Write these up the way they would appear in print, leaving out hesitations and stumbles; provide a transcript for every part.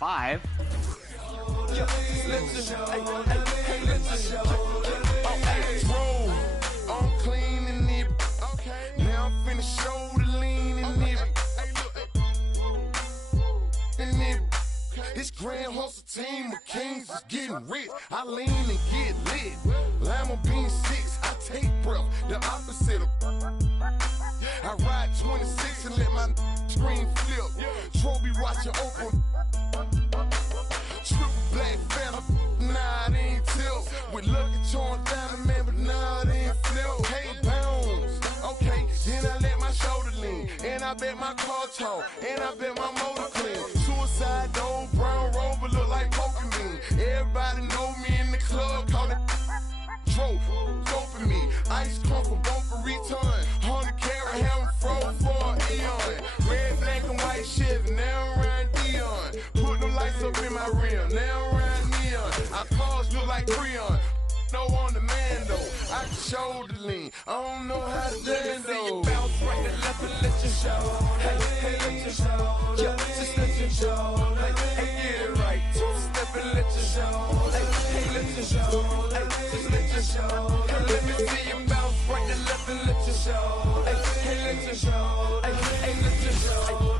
5. I'm cleaning it. Now I'm finna show the lean in it. This grand hustle team of kings is getting rich. I lean and get lit. Lima bean 6, I take breath, the opposite of. I ride 26 and let my screen flip. Trophy watching open. Triple black phantom, nah, it ain't tilt. With Lucky Charm down, man, but nah, it ain't flip. Hey, bounce, okay, then I let my shoulder lean. And I bet my car tall, and I bet my motor clean. Suicide door, brown rover, look like Pokemon. Everybody know me in the club, call it Trophy me. Ice come from Boca Raton. 100 carat hammer froze for an eon. Red, black, and white Chevy, now around Dion. Put them lights up in my rim, now around neon. Our cars look like Creon. No on the man though, I can shoulder lean. I don't know how to dance though. Bounce right to left and let you show. Hey, let you show. Yeah, just let you show. Hey, get it right. Two-step and let you show. Hey, let you show. Hey, just let you show. Hey, let me see you bounce right to left and let you show. Hey, let you show. Hey, let you show.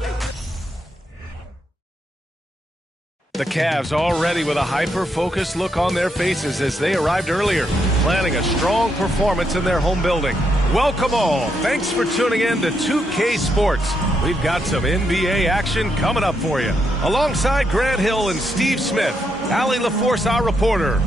The Cavs already with a hyper-focused look on their faces as they arrived earlier, planning a strong performance in their home building. Welcome all. Thanks for tuning in to 2K Sports. We've got some NBA action coming up for you. Alongside Grant Hill and Steve Smith, Allie LaForce, our reporter.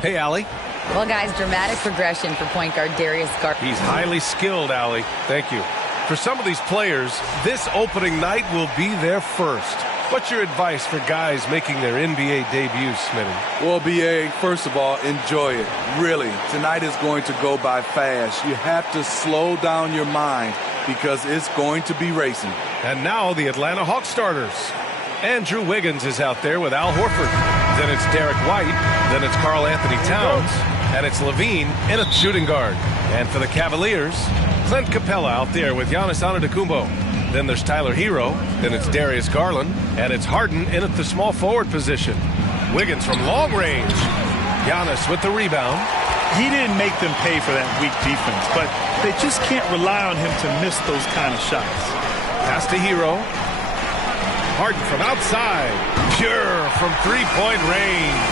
Hey, Allie. Well, guys, dramatic progression for point guard Darius Garland. He's highly skilled, Allie. Thank you. For some of these players, this opening night will be their first. What's your advice for guys making their NBA debuts, Smitty? Well, B.A., first of all, enjoy it. Really, tonight is going to go by fast. You have to slow down your mind because it's going to be racing. And now the Atlanta Hawks starters. Andrew Wiggins is out there with Al Horford. Then it's Derek White. Then it's Karl Anthony Towns. And it's Levine in a shooting guard. And for the Cavaliers, Clint Capella out there with Giannis Antetokounmpo. Then there's Tyler Hero. Then it's Darius Garland. And it's Harden in at the small forward position. Wiggins from long range. Giannis with the rebound. He didn't make them pay for that weak defense, but they just can't rely on him to miss those kind of shots. Pass to Hero. Harden from outside. Pure from three-point range.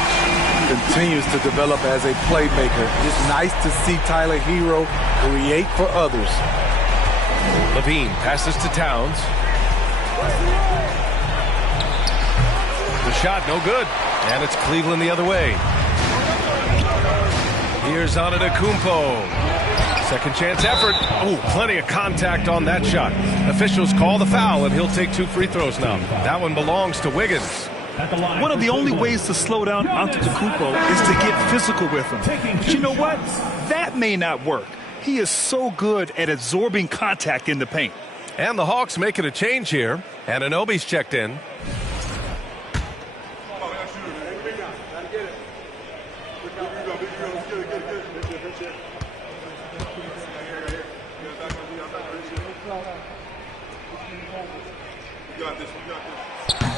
Continues to develop as a playmaker. It's nice to see Tyler Hero create for others. Levine passes to Towns. The shot no good. And it's Cleveland the other way. Here's Antetokounmpo. Second chance effort. Oh, plenty of contact on that shot. Officials call the foul, and he'll take 2 free throws now. That one belongs to Wiggins. One of the only ways to slow down Antetokounmpo is to get physical with him. But you know what? That may not work. He is so good at absorbing contact in the paint. And the Hawks making a change here. Anunoby's checked in.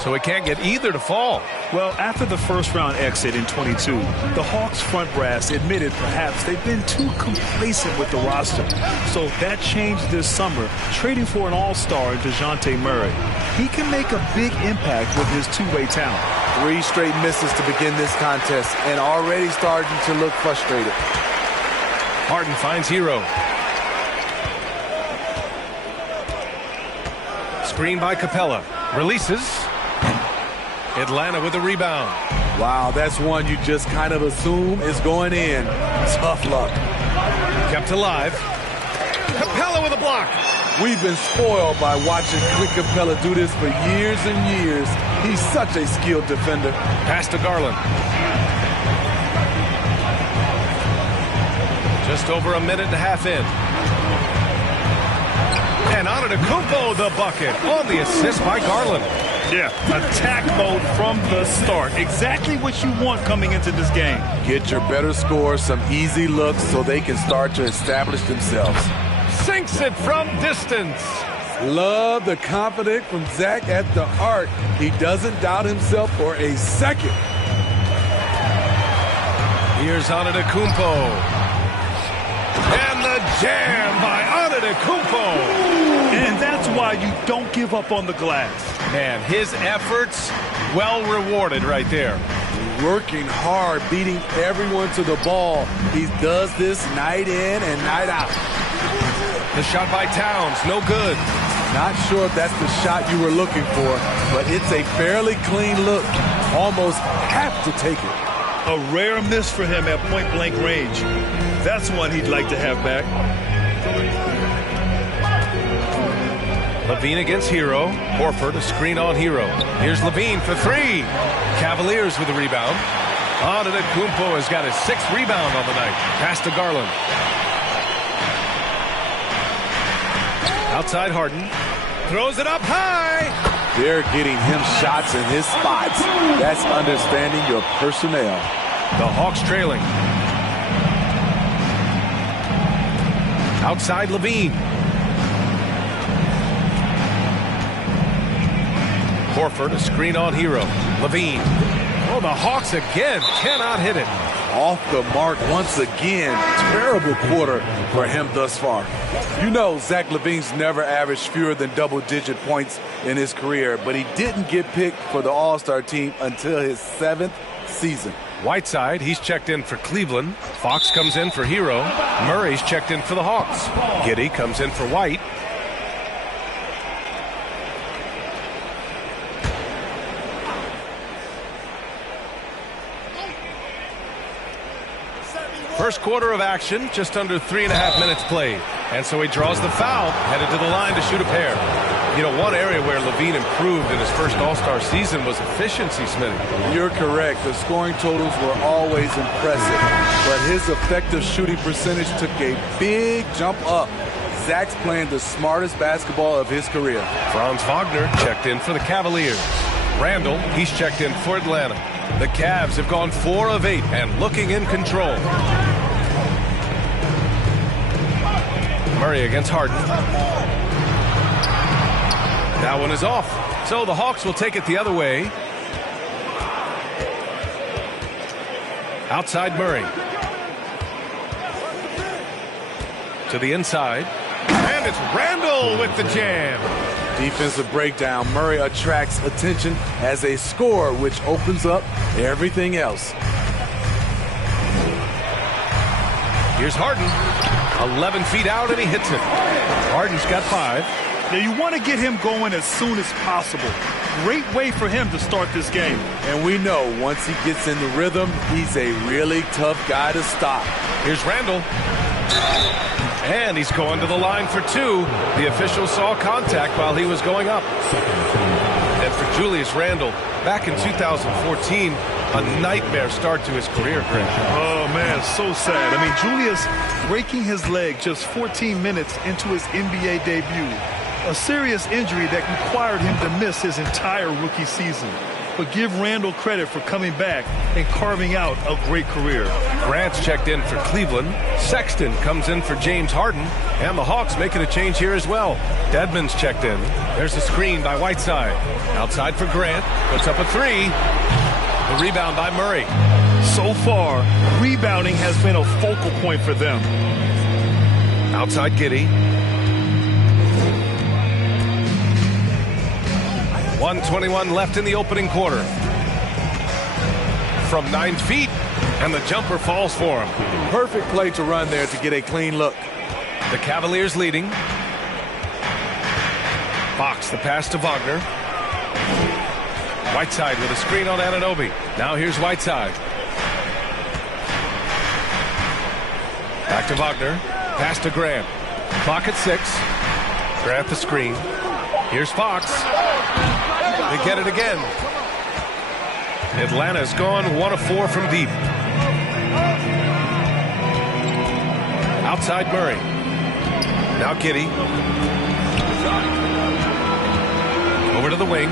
So he can't get either to fall. Well, after the first-round exit in 22, the Hawks front brass admitted perhaps they've been too complacent with the roster. So that changed this summer, trading for an all-star in DeJounte Murray. He can make a big impact with his two-way talent. 3 straight misses to begin this contest and already starting to look frustrated. Harden finds Hero. Screen by Capella. Releases. Atlanta with a rebound. Wow, that's one you just kind of assume is going in. Tough luck. Kept alive. Capella with a block. We've been spoiled by watching Clint Capella do this for years and years. He's such a skilled defender. Pass to Garland. Just over a minute and a half in. And Antetokounmpo the bucket on the assist by Garland. Yeah, attack mode from the start. Exactly what you want coming into this game. Get your better scores, some easy looks so they can start to establish themselves. Sinks it from distance. Love the confidence from Zach at the arc. He doesn't doubt himself for a second. Here's Antetokounmpo. And the jam by Antetokounmpo. And that's why you don't give up on the glass. Man, his efforts well rewarded right there. Working hard, beating everyone to the ball. He does this night in and night out. The shot by Towns, no good. Not sure if that's the shot you were looking for, but it's a fairly clean look. Almost have to take it. A rare miss for him at point-blank range. That's one he'd like to have back. Levine against Hero. Horford, a screen on Hero. Here's Levine for three. Cavaliers with the rebound. Antetokounmpo has got his 6th rebound on the night. Pass to Garland. Outside Harden. Throws it up high. They're getting him shots in his spots. That's understanding your personnel. The Hawks trailing. Outside Levine. Horford, a screen on Hero. Levine. Oh, the Hawks again cannot hit it. Off the mark once again. Terrible quarter for him thus far. You know Zach LaVine's never averaged fewer than double-digit points in his career, but he didn't get picked for the All-Star team until his 7th season. Whiteside, he's checked in for Cleveland. Fox comes in for Hero. Murray's checked in for the Hawks. Giddey comes in for White. First quarter of action, just under 3.5 minutes played. And so he draws the foul, headed to the line to shoot a pair. You know, one area where Levine improved in his first All-Star season was efficiency, Smitty. You're correct. The scoring totals were always impressive, but his effective shooting percentage took a big jump up. Zach's playing the smartest basketball of his career. Franz Wagner checked in for the Cavaliers. Randall, he's checked in for Atlanta. The Cavs have gone 4 of 8 and looking in control. Murray against Harden. That one is off. So the Hawks will take it the other way. Outside Murray. To the inside. And it's Randall with the jam. Defensive breakdown. Murray attracts attention as a scorer, which opens up everything else. Here's Harden. 11 feet out, and he hits it. Harden's got 5. Now, you want to get him going as soon as possible. Great way for him to start this game. And we know once he gets in the rhythm, he's a really tough guy to stop. Here's Randall. And he's going to the line for 2. The official saw contact while he was going up. And for Julius Randle, back in 2014, a nightmare start to his career, Greg. Oh, man, so sad. I mean, Julius breaking his leg just 14 minutes into his NBA debut. A serious injury that required him to miss his entire rookie season. But give Randall credit for coming back and carving out a great career. Grant's checked in for Cleveland. Sexton comes in for James Harden. And the Hawks making a change here as well. Dedmon's checked in. There's a screen by Whiteside. Outside for Grant. Puts up a 3. The rebound by Murray. So far, rebounding has been a focal point for them. Outside Giddey. 1:21 left in the opening quarter. From 9 feet, and the jumper falls for him. Perfect play to run there to get a clean look. The Cavaliers leading. Fox, the pass to Wagner. Whiteside with a screen on Anunoby. Now here's Whiteside. Back to Wagner. Pass to Grant. Clock at 6. Grant the screen. Here's Fox. They get it again. Atlanta's gone 1 of 4 from deep. Outside Murray. Now Giddey. Over to the wing.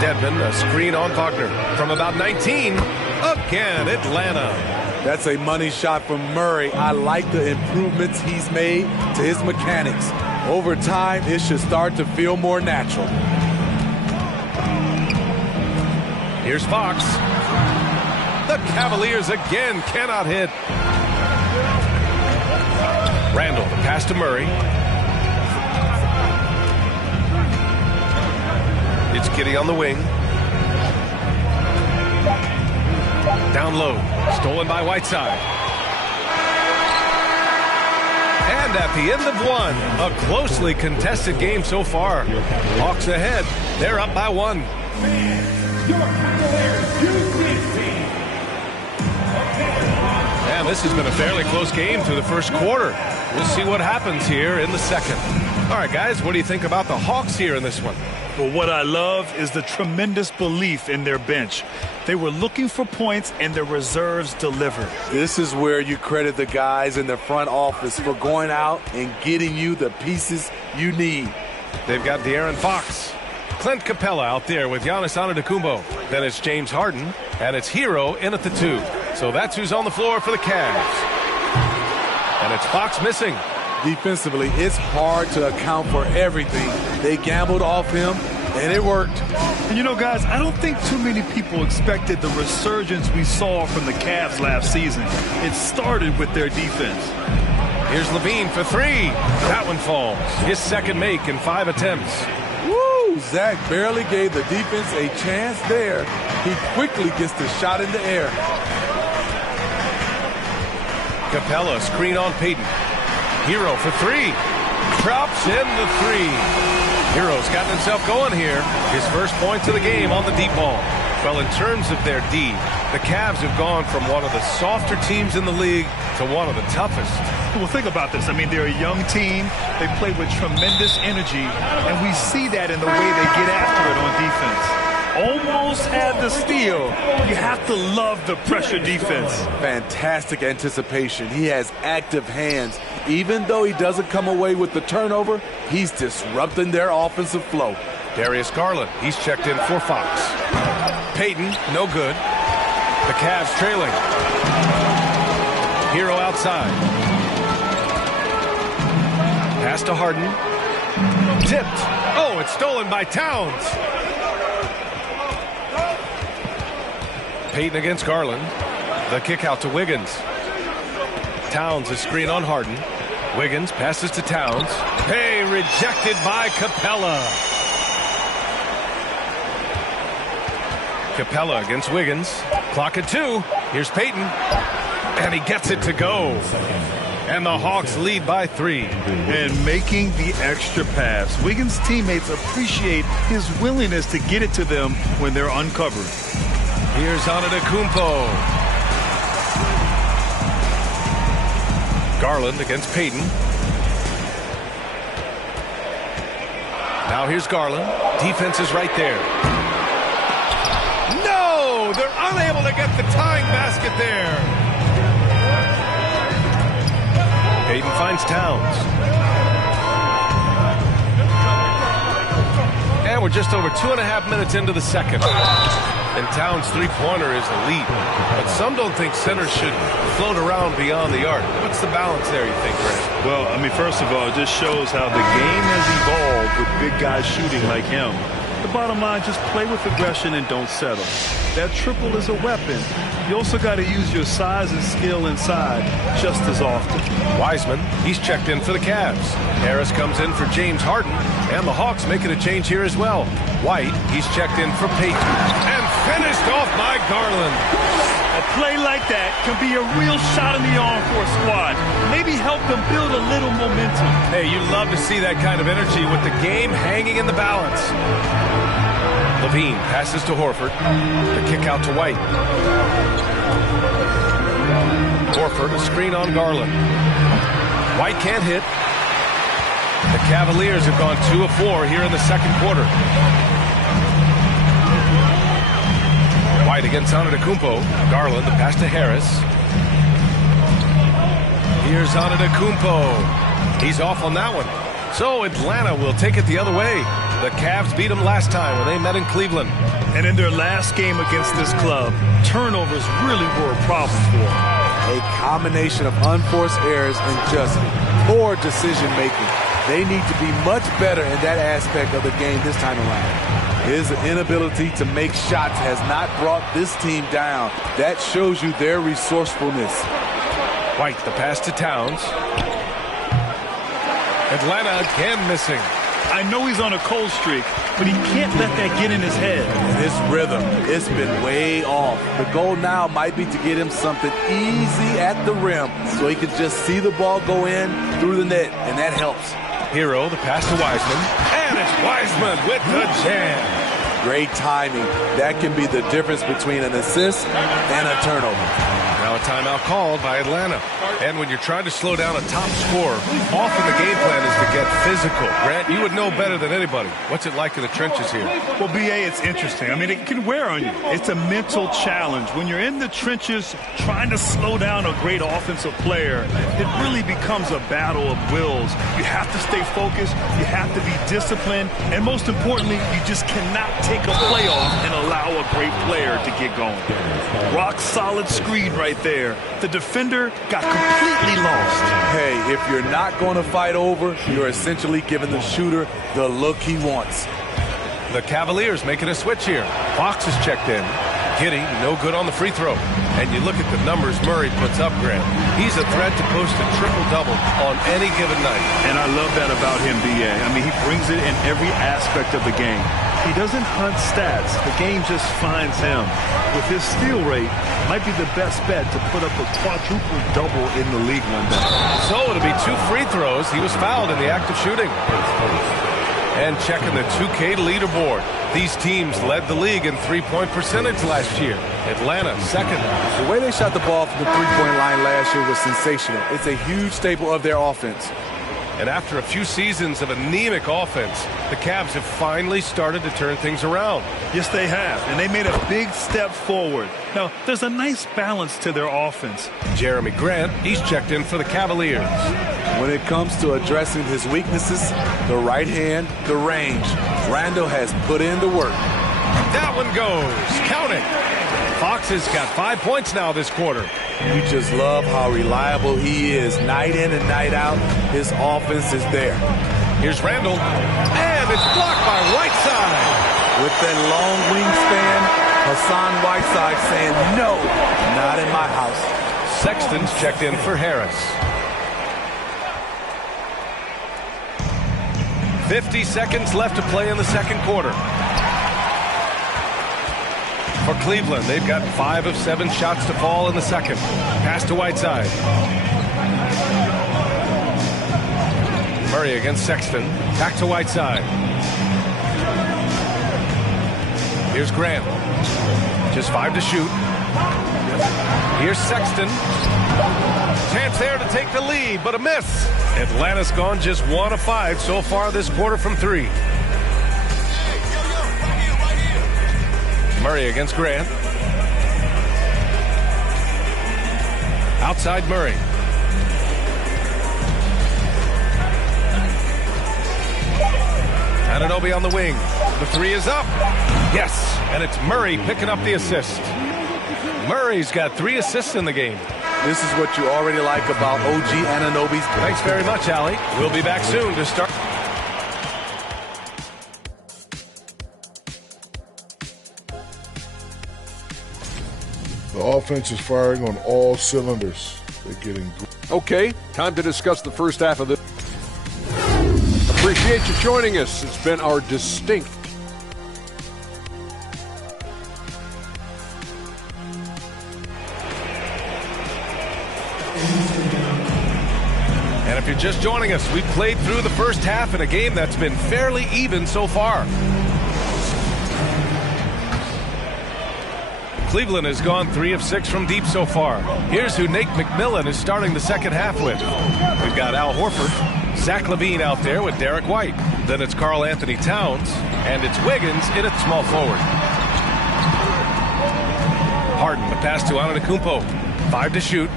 Dedmon, a screen on Wagner. From about 19. Again, Atlanta. That's a money shot from Murray. I like the improvements he's made to his mechanics. Over time, it should start to feel more natural. Here's Fox. The Cavaliers again cannot hit. Randall, the pass to Murray. It's Giddey on the wing. Down low. Stolen by Whiteside. And at the end of one, a closely contested game so far. Hawks ahead. They're up by one. And this has been a fairly close game through the first quarter. We'll see what happens here in the second. All right, guys, what do you think about the Hawks here in this one? Well, what I love is the tremendous belief in their bench. They were looking for points, and their reserves delivered. This is where you credit the guys in the front office for going out and getting you the pieces you need. They've got De'Aaron Fox. Clint Capella out there with Giannis Antetokounmpo. Then it's James Harden, and it's Hero in at the 2. So that's who's on the floor for the Cavs. And it's Fox missing. Defensively, it's hard to account for everything. They gambled off him, and it worked. And you know, guys, I don't think too many people expected the resurgence we saw from the Cavs last season. It started with their defense. Here's Levine for 3. That one falls. His second make in 5 attempts. Woo! Zach barely gave the defense a chance there. He quickly gets the shot in the air. Capella screen on Payton. Hero for 3. Drops in the 3. Hero's gotten himself going here. His first points of the game on the deep ball. Well, in terms of their D, the Cavs have gone from one of the softer teams in the league to one of the toughest. Well, think about this. I mean, they're a young team. They play with tremendous energy, and we see that in the way they get after it on defense. Almost had the steal. You have to love the pressure defense. Fantastic anticipation. He has active hands. Even though he doesn't come away with the turnover, he's disrupting their offensive flow. Darius Garland, he's checked in for Fox. Payton, no good. The Cavs trailing. Hero outside. Pass to Harden. Tipped. Oh, it's stolen by Towns. Payton against Garland. The kick out to Wiggins. Towns is screen on Harden. Wiggins passes to Towns. Hey, rejected by Capella. Capella against Wiggins. Clock at 2. Here's Payton. And he gets it to go. And the Hawks lead by 3. And making the extra pass. Wiggins' teammates appreciate his willingness to get it to them when they're uncovered. Here's Antetokounmpo. Garland against Payton. Now here's Garland. Defense is right there. No! They're unable to get the tying basket there. Payton finds Towns. And we're just over 2.5 minutes into the second. And Towns' three-pointer is elite. But some don't think centers should float around beyond the arc. What's the balance there, you think, Grant? Well, I mean, first of all, it just shows how the game has evolved with big guys shooting like him. The bottom line, just play with aggression and don't settle. That triple is a weapon. You also got to use your size and skill inside just as often. Wiseman, he's checked in for the Cavs. Harris comes in for James Harden, and the Hawks making a change here as well. White, he's checked in for Payton, and finished off by Garland. A play like that can be a real shot in the arm for a squad. Maybe help them build a little momentum. Hey, you love to see that kind of energy with the game hanging in the balance. Levine passes to Horford. The kick out to White. Horford, a screen on Garland. White can't hit. The Cavaliers have gone 2 of 4 here in the second quarter. White against Antetokounmpo. Garland, the pass to Harris. Here's Antetokounmpo. He's off on that one. So Atlanta will take it the other way. The Cavs beat them last time when they met in Cleveland. And in their last game against this club, turnovers really were a problem for them. A combination of unforced errors and just poor decision-making. They need to be much better in that aspect of the game this time around. His inability to make shots has not brought this team down. That shows you their resourcefulness. White, the pass to Towns. Atlanta again missing. I know he's on a cold streak, but he can't let that get in his head. And his rhythm, it's been way off. The goal now might be to get him something easy at the rim so he can just see the ball go in through the net, and that helps. Hero, the pass to Wiseman. And it's Wiseman with the jam. Great timing. That can be the difference between an assist and a turnover. Now a timeout called by Atlanta. And when you're trying to slow down a top scorer, often the game plan is to get physical. Grant, you would know better than anybody. What's it like in the trenches here? Well, B.A., it's interesting. I mean, it can wear on you. It's a mental challenge. When you're in the trenches trying to slow down a great offensive player, it really becomes a battle of wills. You have to stay focused. You have to be disciplined. And most importantly, you just cannot take a play off and allow a great player to get going. Rock solid screen right there. The defender got completely lost. Hey, if you're not going to fight over, you're essentially giving the shooter the look he wants. The Cavaliers making a switch here. Fox is checked in. Giddey, no good on the free throw. And you look at the numbers Murray puts up, Grant. He's a threat to post a triple-double on any given night. And I love that about him, B.A. I mean, he brings it in every aspect of the game. He doesn't hunt stats. The game just finds him. With his steal rate, might be the best bet to put up a quadruple double in the league one day. So it'll be 2 free throws. He was fouled in the act of shooting. And checking the 2K leaderboard. These teams led the league in three-point percentage last year. Atlanta, second. The way they shot the ball from the three-point line last year was sensational. It's a huge staple of their offense. And after a few seasons of anemic offense, the Cavs have finally started to turn things around. Yes, they have. And they made a big step forward. Now, there's a nice balance to their offense. Jeremy Grant, he's checked in for the Cavaliers. When it comes to addressing his weaknesses, the right hand, the range, Randall has put in the work. That one goes. Count it. Fox has got 5 points now this quarter. You just love how reliable he is. Night in and night out, his offense is there. Here's Randall. And it's blocked by Whiteside. With that long wingspan, Hassan Whiteside saying, no, not in my house. Sexton's checked in for Harris. 50 seconds left to play in the second quarter. For Cleveland, they've got 5 of 7 shots to fall in the second. Pass to Whiteside. Murray against Sexton. Back to Whiteside. Here's Grant. Just 5 to shoot. Here's Sexton. Chance there to take the lead, but a miss. Atlanta's gone just 1 of 5 so far this quarter from 3. Murray against Grant. Outside Murray. Anunoby on the wing. The 3 is up. Yes, and it's Murray picking up the assist. Murray's got 3 assists in the game. This is what you already like about OG Anunoby's. Thanks very much, Allie. We'll be back soon to start. The offense is firing on all cylinders. They're getting good. Okay, time to discuss the first half of this. Appreciate you joining us. It's been our distinct. And if you're just joining us, we've played through the first half in a game that's been fairly even so far. Cleveland has gone 3 of 6 from deep so far. Here's who Nate McMillan is starting the second half with. We've got Al Horford, Zach LaVine out there with Derek White. Then it's Karl Anthony Towns, and it's Wiggins in at small forward. Harden, the pass to Antetokounmpo. 5 to shoot.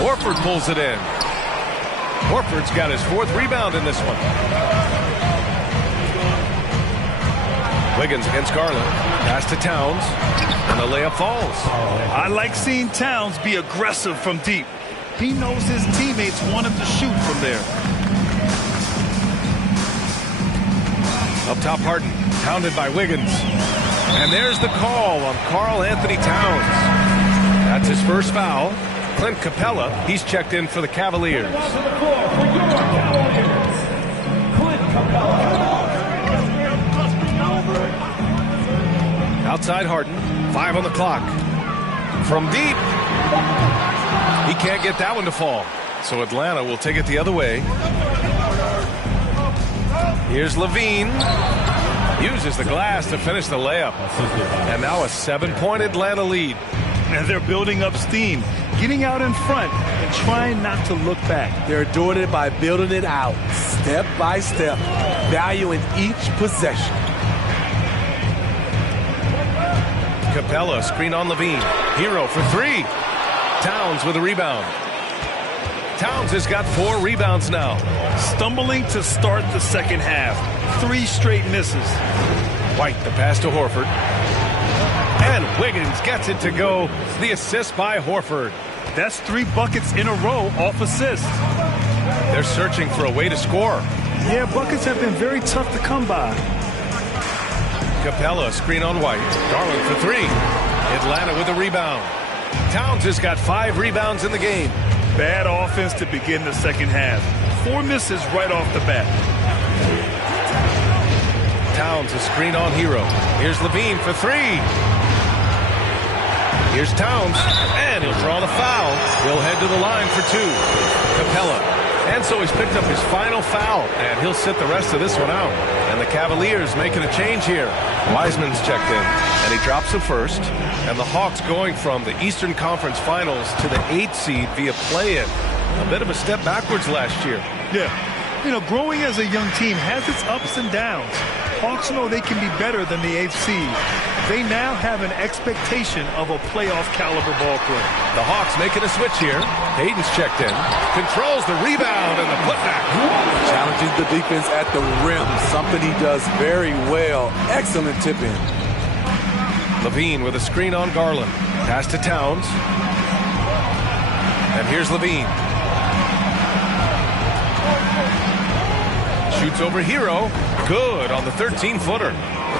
Horford pulls it in. Horford's got his 4th rebound in this one. Wiggins against Garland. Pass to Towns. And the layup falls. I like seeing Towns be aggressive from deep. He knows his teammates want him to shoot from there. Up top, Harden, pounded by Wiggins. And there's the call on Karl Anthony Towns. That's his first foul. Clint Capella, he's checked in for the Cavaliers. Outside Harden, 5 on the clock. From deep, he can't get that one to fall. So Atlanta will take it the other way. Here's Levine. Uses the glass to finish the layup. And now a 7-point Atlanta lead. And they're building up steam, getting out in front and trying not to look back. They're doing it by building it out, step by step, valuing each possession. Capella, screen on Levine. Hero for 3. Towns with a rebound. Towns has got 4 rebounds now. Stumbling to start the second half. 3 straight misses. White, the pass to Horford. And Wiggins gets it to go. The assist by Horford. That's 3 buckets in a row off assists. They're searching for a way to score. Yeah, buckets have been very tough to come by. Capella, screen on White. Garland for 3. Atlanta with a rebound. Towns has got 5 rebounds in the game. Bad offense to begin the second half. 4 misses right off the bat. Towns, a screen on Hero. Here's Levine for 3. Here's Towns, and he'll draw the foul. He'll head to the line for 2. Capella. And so he's picked up his final foul, and he'll sit the rest of this one out. And the Cavaliers making a change here. Wiseman's checked in, and he drops the first. And the Hawks going from the Eastern Conference Finals to the 8th seed via play-in. A bit of a step backwards last year. Yeah. You know, growing as a young team has its ups and downs. Hawks know they can be better than the 8th seed. They now have an expectation of a playoff caliber ball club. The Hawks making a switch here. Hayden's checked in. Controls the rebound and the putback. Challenging the defense at the rim, something he does very well. Excellent tip in. Levine with a screen on Garland. Pass to Towns. And here's Levine. Shoots over Hero. Good on the 13-footer.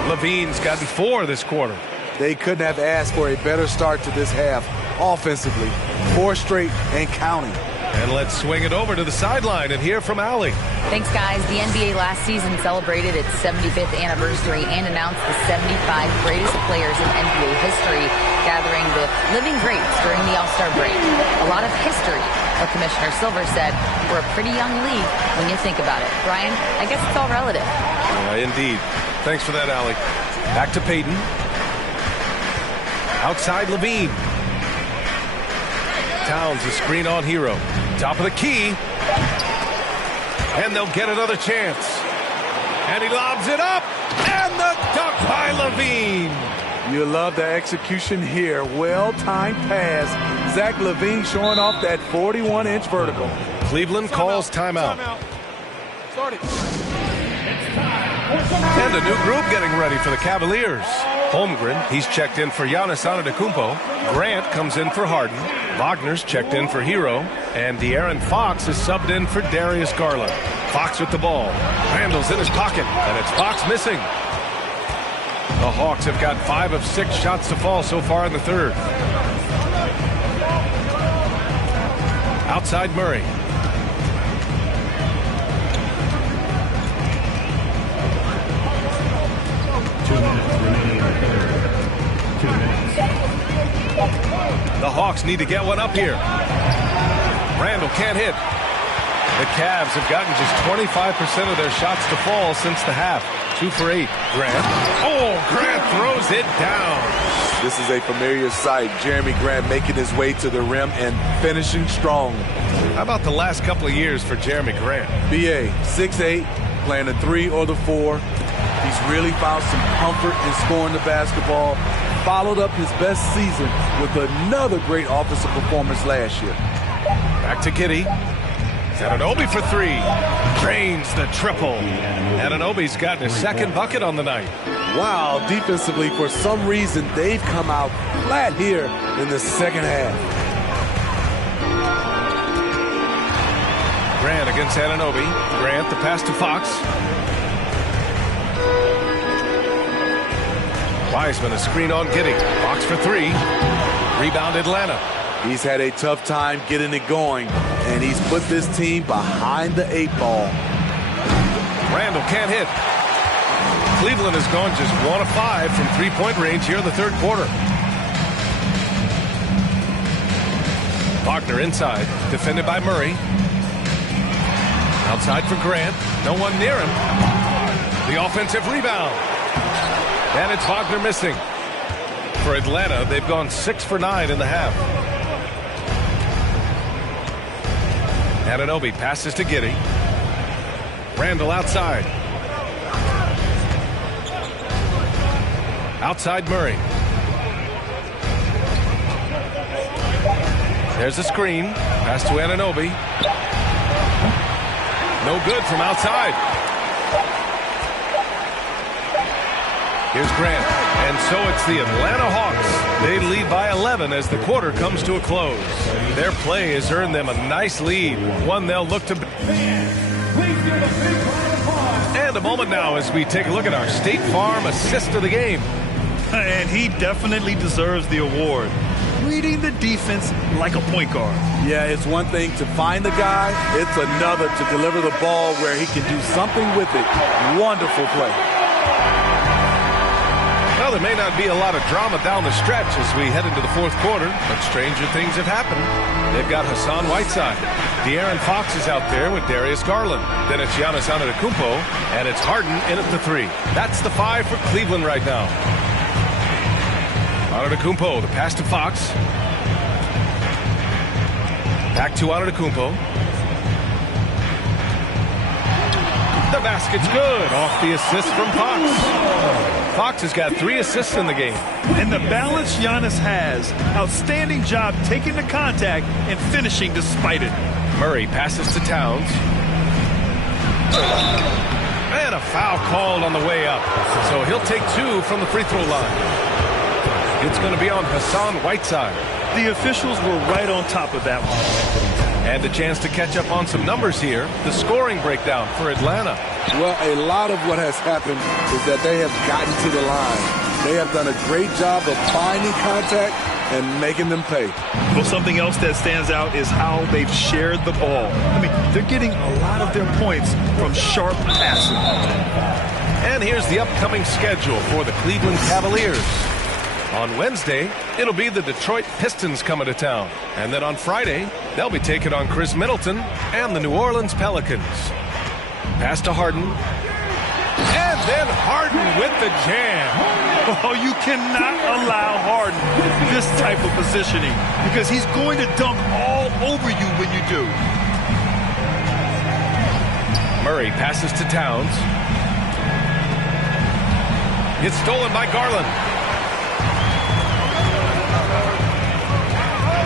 Levine's gotten 4 this quarter. They couldn't have asked for a better start to this half offensively. 4 straight and counting. And let's swing it over to the sideline and hear from Allie. Thanks, guys. The NBA last season celebrated its 75th anniversary and announced the 75 greatest players in NBA history, gathering the living greats during the All-Star break. A lot of history, but Commissioner Silver said we're a pretty young league when you think about it. Brian, I guess it's all relative. Indeed. Thanks for that, Allie. Back to Payton. Outside Levine. Towns, a screen on Hero. Top of the key. And they'll get another chance. And he lobs it up. And the dunk by Levine. You love the execution here. Well-timed pass. Zach LaVine showing off that 41-inch vertical. Cleveland calls timeout. Start it. And a new group getting ready for the Cavaliers. Holmgren, he's checked in for Giannis Antetokounmpo. Grant comes in for Harden. Wagner's checked in for Hero. And De'Aaron Fox is subbed in for Darius Garland. Fox with the ball. Randall's in his pocket, and it's Fox missing. The Hawks have got 5 of 6 shots to fall so far in the third. Outside Murray. The Hawks need to get one up here. Randall can't hit. The Cavs have gotten just 25% of their shots to fall since the half. 2 for 8. Grant. Oh, Grant throws it down. This is a familiar sight. Jeremy Grant making his way to the rim and finishing strong. How about the last couple of years for Jeremy Grant? BA, 6'8", playing the 3 or the 4. He's really found some comfort in scoring the basketball. Followed up his best season with another great offensive performance last year. Back to Giddey. Anunoby for 3. Drains the triple. Anunoby's gotten his second bucket on the night. Wow, defensively, for some reason, they've come out flat here in the second half. Grant against Anunoby. Grant, the pass to Fox. Wiseman, a screen on Giddey. Fox for three. Rebound Atlanta. He's had a tough time getting it going, and he's put this team behind the 8-ball. Randall can't hit. Cleveland has gone just 1 of 5 from three-point range here in the third quarter. Wagner inside, defended by Murray. Outside for Grant. No one near him. The offensive rebound. And it's Wagner missing. For Atlanta, they've gone 6 for 9 in the half. Anunoby passes to Giddey. Randall outside. Outside Murray. There's a screen. Pass to Anunoby. No good from outside. Here's Grant. And so it's the Atlanta Hawks. They lead by 11 as the quarter comes to a close. Their play has earned them a nice lead. One they'll look to... And a moment now as we take a look at our State Farm assist of the game. And he definitely deserves the award. Reading the defense like a point guard. Yeah, it's one thing to find the guy. It's another to deliver the ball where he can do something with it. Wonderful play. Well, there may not be a lot of drama down the stretch as we head into the fourth quarter, but stranger things have happened. They've got Hassan Whiteside. De'Aaron Fox is out there with Darius Garland. Then it's Giannis Antetokounmpo, and it's Harden in at the 3. That's the 5 for Cleveland right now. Antetokounmpo, the pass to Fox. Back to Antetokounmpo. The basket's good. Off the assist from Fox. Fox has got 3 assists in the game. And the balance Giannis has. Outstanding job taking the contact and finishing despite it. Murray passes to Towns. And a foul called on the way up. So he'll take 2 from the free throw line. It's going to be on Hassan Whiteside. The officials were right on top of that one. And a chance to catch up on some numbers here. The scoring breakdown for Atlanta. Well, a lot of what has happened is that they have gotten to the line. They have done a great job of finding contact and making them pay. Well, something else that stands out is how they've shared the ball. I mean, they're getting a lot of their points from sharp passing. And here's the upcoming schedule for the Cleveland Cavaliers. On Wednesday, it'll be the Detroit Pistons coming to town. And then on Friday, they'll be taking on Chris Middleton and the New Orleans Pelicans. Pass to Harden. And then Harden with the jam. Oh, you cannot allow Harden this type of positioning because he's going to dunk all over you when you do. Murray passes to Towns. It's stolen by Garland.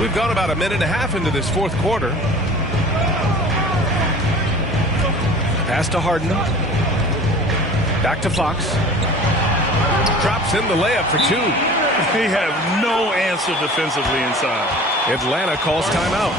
We've gone about a minute and a half into this fourth quarter. Pass to Harden. Back to Fox. Drops in the layup for 2. They have no answer defensively inside. Atlanta calls timeout.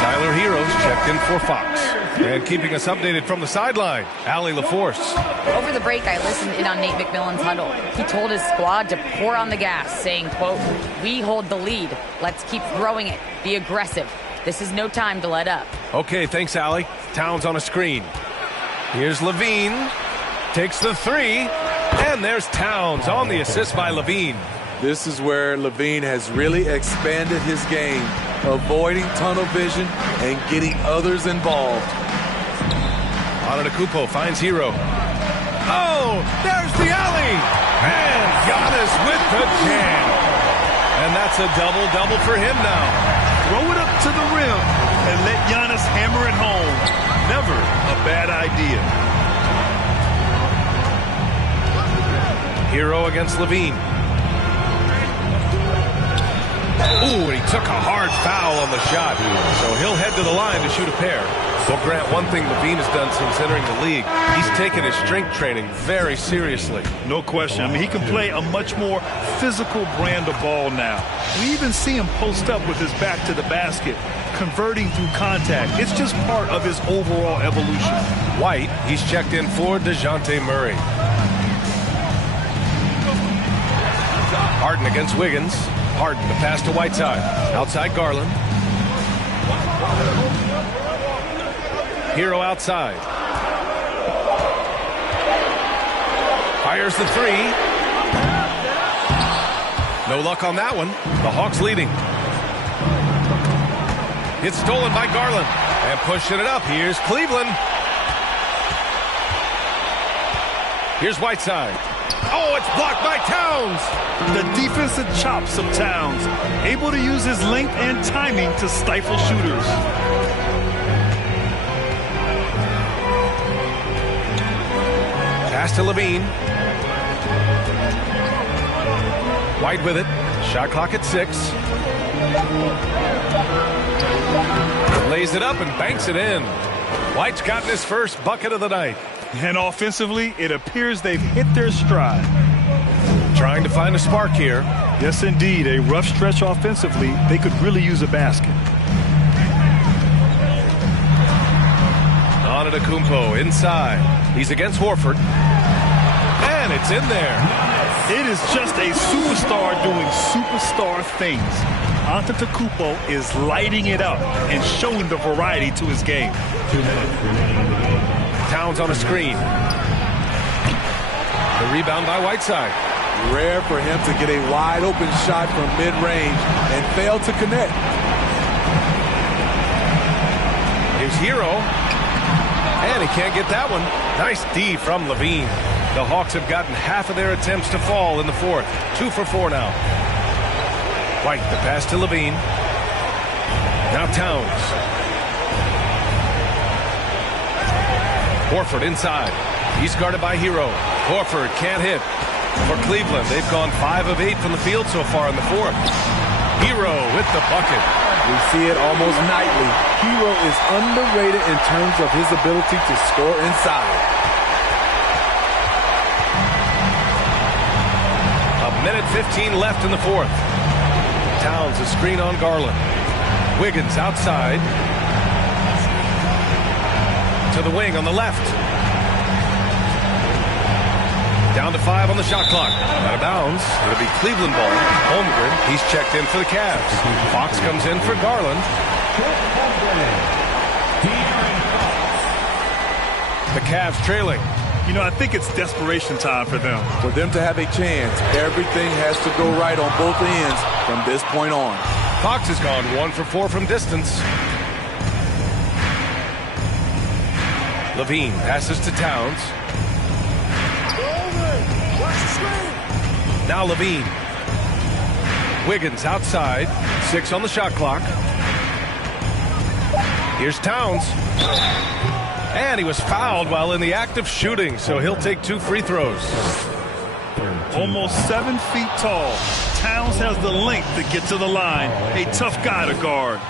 Tyler Heroes checked in for Fox. And keeping us updated from the sideline, Allie LaForce. Over the break, I listened in on Nate McMillan's huddle. He told his squad to pour on the gas, saying, quote, "We hold the lead. Let's keep throwing it. Be aggressive. This is no time to let up." Okay, thanks, Allie. Towns on a screen. Here's Levine. Takes the 3. And there's Towns on the assist by Levine. This is where Levine has really expanded his game, avoiding tunnel vision and getting others involved. Antetokounmpo finds Hero. Oh, there's the alley. And Giannis with the jam. And that's a double-double for him now. Throw it up to the rim and let Giannis hammer it home. Never a bad idea. Hero against Levine. Ooh, and he took a hard foul on the shot. So he'll head to the line to shoot a pair. Well, Grant, one thing Levine has done since entering the league, he's taken his strength training very seriously. No question. I mean, he can play a much more physical brand of ball now. We even see him post up with his back to the basket, converting through contact. It's just part of his overall evolution. White, he's checked in for DeJounte Murray. Harden against Wiggins. Harden, the pass to Whiteside. Outside Garland. Hero outside. Fires the three. No luck on that one. The Hawks leading. It's stolen by Garland. And pushing it up. Here's Cleveland. Here's Whiteside. Oh, it's blocked by Towns. The defensive chops of Towns, able to use his length and timing to stifle shooters. Pass to Levine. White with it. Shot clock at 6. Lays it up and banks it in. White's gotten his first bucket of the night. And offensively, it appears they've hit their stride. Trying to find a spark here. Yes, indeed. A rough stretch offensively. They could really use a basket. Antetokounmpo inside. He's against Horford. And it's in there. It is just a superstar doing superstar things. Antetokounmpo is lighting it up and showing the variety to his game. Towns on a screen. The rebound by Whiteside. Rare for him to get a wide open shot from mid-range and fail to connect. Here's Hero. And he can't get that one. Nice D from Levine. The Hawks have gotten half of their attempts to fall in the fourth. 2 for 4 now. White, the pass to Levine. Now Towns. Horford inside. He's guarded by Hero. Horford can't hit. For Cleveland, they've gone 5 of 8 from the field so far in the fourth. Hero with the bucket. We see it almost nightly. Hero is underrated in terms of his ability to score inside. A minute 15 left in the fourth. Towns a screen on Garland. Wiggins outside. To the wing on the left. Down to 5 on the shot clock. Out of bounds. It'll be Cleveland ball. Holmgren, he's checked in for the Cavs. Fox comes in for Garland. The Cavs trailing. You know, I think it's desperation time for them. For them to have a chance, everything has to go right on both ends from this point on. Fox has gone 1 for 4 from distance. Levine passes to Towns. Now Levine. Wiggins outside. 6 on the shot clock. Here's Towns. And he was fouled while in the act of shooting, so he'll take 2 free throws. Almost 7 feet tall. Towns has the length to get to the line. A tough guy to guard.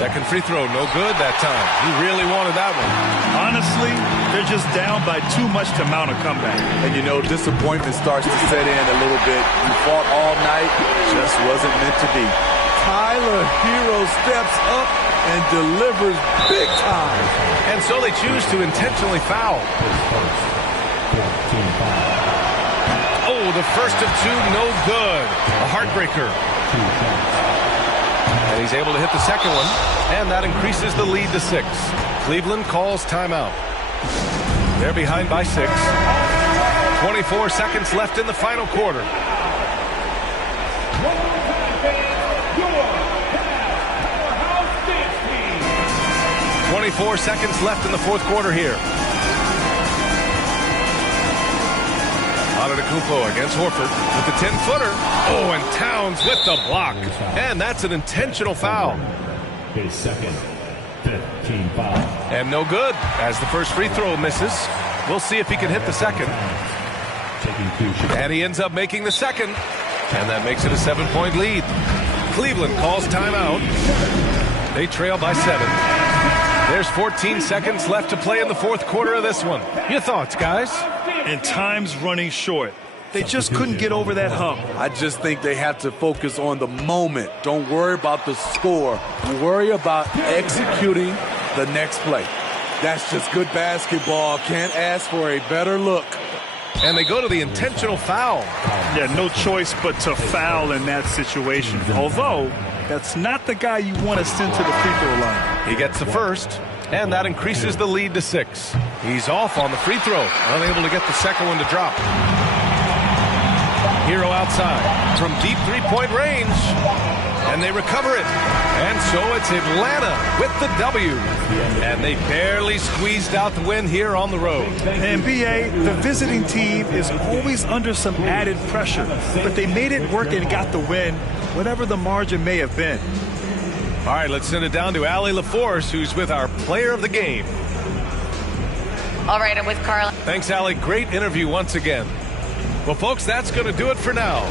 Second free throw, no good that time. He really wanted that one. Honestly, they're just down by too much to mount a comeback. And you know, disappointment starts to set in a little bit. You fought all night, just wasn't meant to be. Tyler Hero steps up and delivers big time. And so they choose to intentionally foul. Oh, the first of 2, no good. A heartbreaker. And he's able to hit the second one, and that increases the lead to 6. Cleveland calls timeout. They're behind by 6. 24 seconds left in the final quarter. .24 seconds left in the fourth quarter here. Antetokounmpo against Horford with the 10-footer. Oh, and Towns with the block. And that's an intentional foul. His second, 15 foul. And no good as the first free throw misses. We'll see if he can hit the second. And he ends up making the second. And that makes it a 7-point lead. Cleveland calls timeout. They trail by 7. There's 14 seconds left to play in the fourth quarter of this one. Your thoughts, guys? And time's running short. They just couldn't get over that hump. I just think they have to focus on the moment. Don't worry about the score. Worry about executing the next play. That's just good basketball. Can't ask for a better look. And they go to the intentional foul. Yeah, no choice but to foul in that situation. Although, that's not the guy you want to send to the free throw line. He gets the first, and that increases the lead to 6. He's off on the free throw, unable to get the second one to drop. Hero outside from deep three-point range, and they recover it. And so it's Atlanta with the W. And they barely squeezed out the win here on the road. And BA, the visiting team is always under some added pressure, but they made it work and got the win, whatever the margin may have been. All right, let's send it down to Allie LaForce, who's with our player of the game. All right, I'm with Carl. Thanks, Allie. Great interview once again. Well, folks, that's going to do it for now.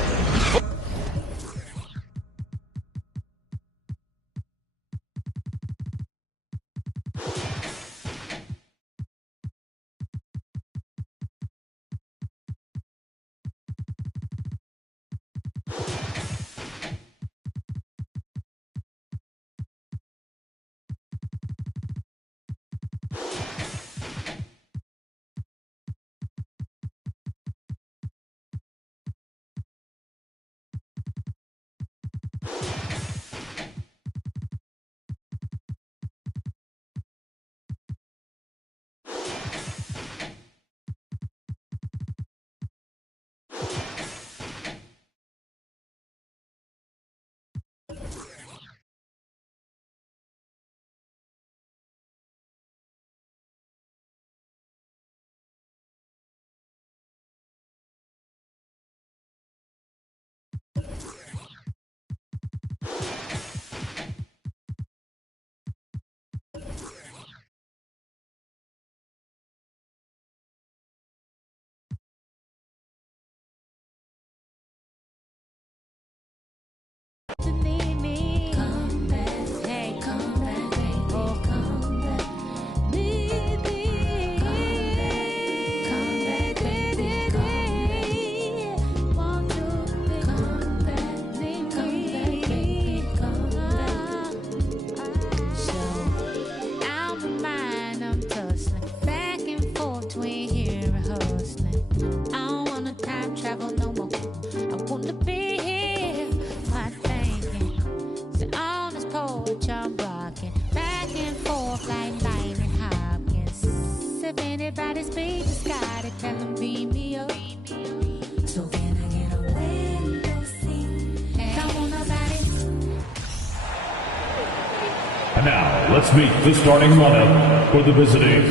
And now, let's meet the starting lineup for the visiting.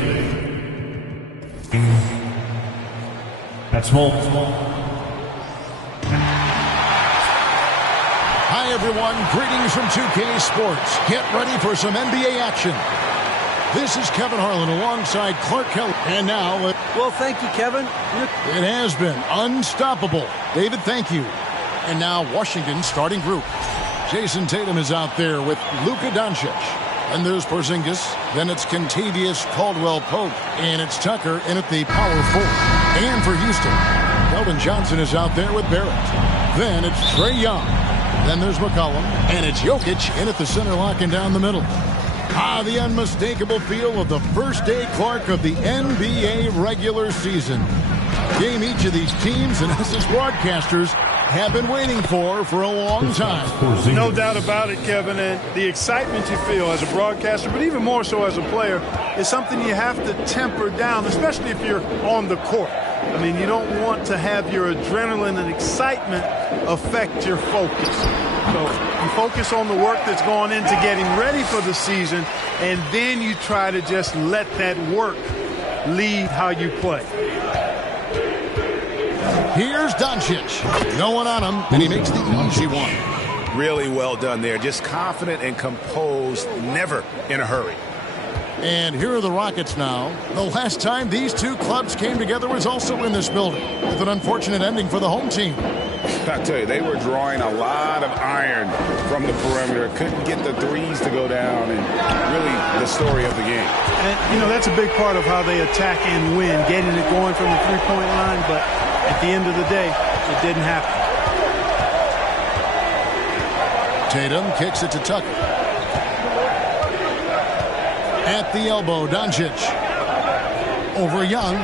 At small. Hi, everyone. Greetings from 2K Sports. Get ready for some NBA action. This is Kevin Harlan alongside Clark Kelly. And now... well, thank you, Kevin. It has been unstoppable. David, thank you. And now, Washington's starting group. Jason Tatum is out there with Luka Doncic. And there's Porzingis. Then it's Kentavious Caldwell-Pope. And it's Tucker in at the power forward. And for Houston, Keldon Johnson is out there with Barrett. Then it's Trae Young. Then there's McCollum. And it's Jokic in at the center, locking down the middle. The unmistakable feel of the first day, Clark, of the NBA regular season. Game each of these teams and us as broadcasters have been waiting for a long time. No doubt about it, Kevin. And the excitement you feel as a broadcaster, but even more so as a player, is something you have to temper down, especially if you're on the court. I mean, you don't want to have your adrenaline and excitement affect your focus. So you focus on the work that's gone into getting ready for the season, and then you try to just let that work lead how you play. Here's Doncic. No one on him, and he makes the easy one. Really well done there. Just confident and composed, never in a hurry. And here are the Rockets now. The last time these two clubs came together was also in this building, with an unfortunate ending for the home team. I tell you, they were drawing a lot of iron from the perimeter. Couldn't get the threes to go down, and really the story of the game. And, you know, that's a big part of how they attack and win, getting it going from the three-point line, but at the end of the day, it didn't happen. Tatum kicks it to Tucker. At the elbow, Doncic. Over Young.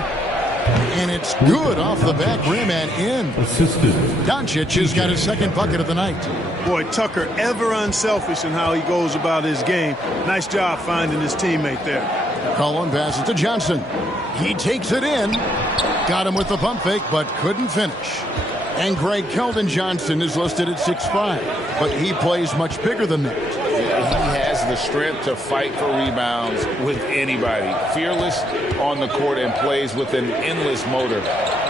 And it's good off the back rim and in. Doncic has got his second bucket of the night. Boy, Tucker, ever unselfish in how he goes about his game. Nice job finding his teammate there. Cullen passes to Johnson. He takes it in. Got him with the pump fake, but couldn't finish. And Greg Keldon Johnson is listed at 6'5", but he plays much bigger than that. He has the strength to fight for rebounds with anybody. Fearless on the court and plays with an endless motor.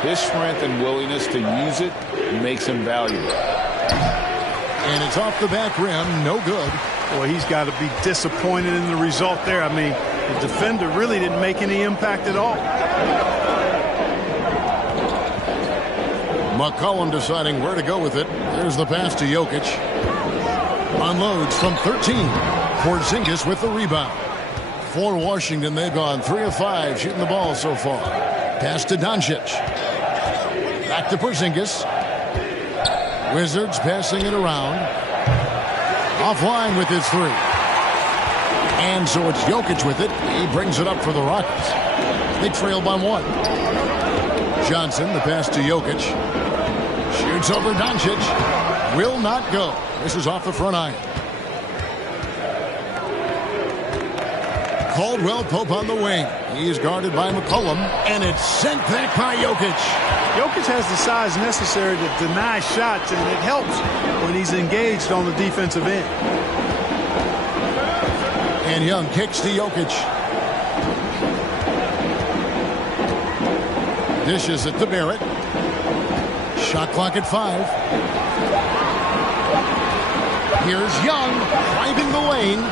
His strength and willingness to use it makes him valuable. And it's off the back rim, no good. Boy, he's got to be disappointed in the result there. I mean, the defender really didn't make any impact at all. McCollum deciding where to go with it. There's the pass to Jokic. Unloads from 13. Porzingis with the rebound. For Washington, they've gone 3 of 5 shooting the ball so far. Pass to Doncic. Back to Porzingis. Wizards passing it around. Offline with his three. And so it's Jokic with it. He brings it up for the Rockets. They trail by 1. Johnson, the pass to Jokic. Shoots over Doncic. Will not go. This is off the front iron. Caldwell Pope on the wing. He's guarded by McCollum. And it's sent back by Jokic. Jokic has the size necessary to deny shots, and it helps when he's engaged on the defensive end. And Young kicks to Jokic. Dishes it to Barrett. Shot clock at 5. Here's Young driving the lane.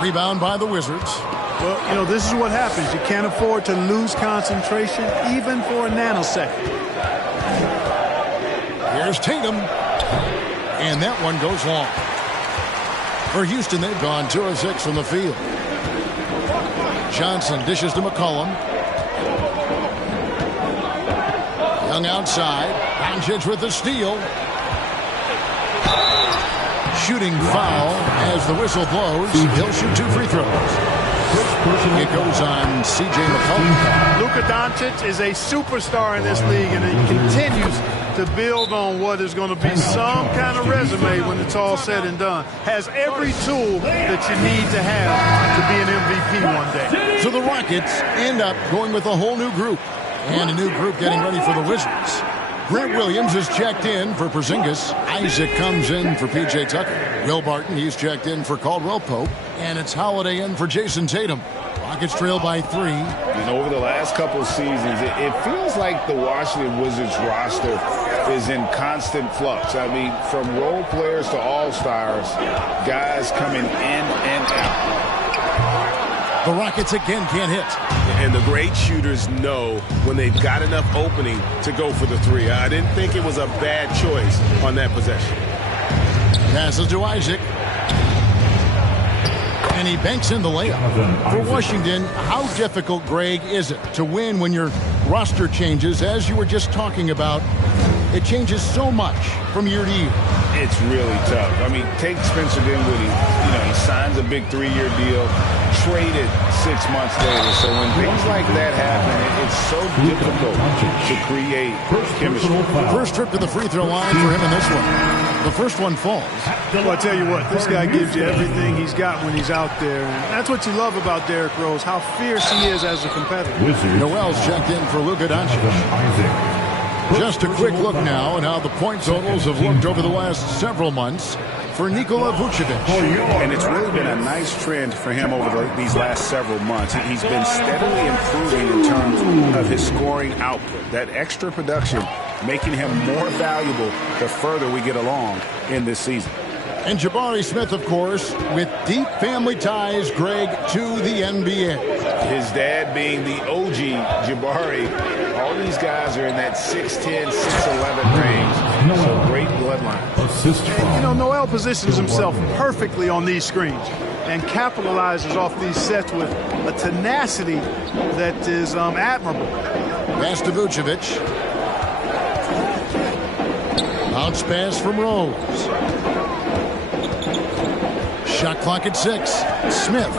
Rebound by the Wizards. Well, you know, this is what happens. You can't afford to lose concentration even for a nanosecond. Here's Tatum. And that one goes long. For Houston, they've gone 2 of 6 from the field. Johnson dishes to McCollum. Young outside. Doncic with the steal. Shooting foul as the whistle blows. He'll shoot 2 free throws. It goes on C.J. McCollum. Luka Doncic is a superstar in this league, and he continues to build on what is going to be some kind of resume when it's all said and done. Has every tool that you need to have to be an MVP one day. So the Rockets end up going with a whole new group. And a new group getting ready for the Wizards. Grant Williams is checked in for Porzingis. Isaac comes in for P.J. Tucker. Will Barton, he's checked in for Caldwell Pope. And it's Holiday in for Jason Tatum. Rockets trail by 3. And over the last couple of seasons, it feels like the Washington Wizards roster is in constant flux. I mean, from role players to all-stars, guys coming in and out. The Rockets again can't hit. And the great shooters know when they've got enough opening to go for the 3. I didn't think it was a bad choice on that possession. Passes to Isaac. And he banks in the layup. For Washington, how difficult, Greg, is it to win when your roster changes, as you were just talking about? It changes so much from year to year. It's really tough. I mean, take Spencer Dinwiddie. You know, he signs a big 3-year deal, traded 6 months later. So when things like that happen, it's so difficult to create chemistry. First trip to the free throw line for him in this one. The first one falls. Well, I tell you what, this guy gives you everything he's got when he's out there. And that's what you love about Derrick Rose, how fierce he is as a competitor. Noel's checked in for Luka Doncic. Just a quick look now at how the point totals have looked over the last several months for Nikola Vucevic. And it's really been a nice trend for him over these last several months. He's been steadily improving in terms of his scoring output. That extra production making him more valuable the further we get along in this season. And Jabari Smith, of course, with deep family ties, Greg, to the NBA. His dad being the OG Jabari. All these guys are in that 6'10", 6'11" range. So great bloodline. And, you know, Noel positions himself perfectly on these screens and capitalizes off these sets with a tenacity that is admirable. Pass to Vucevic. Bounce pass from Rose. Shot clock at 6. Smith.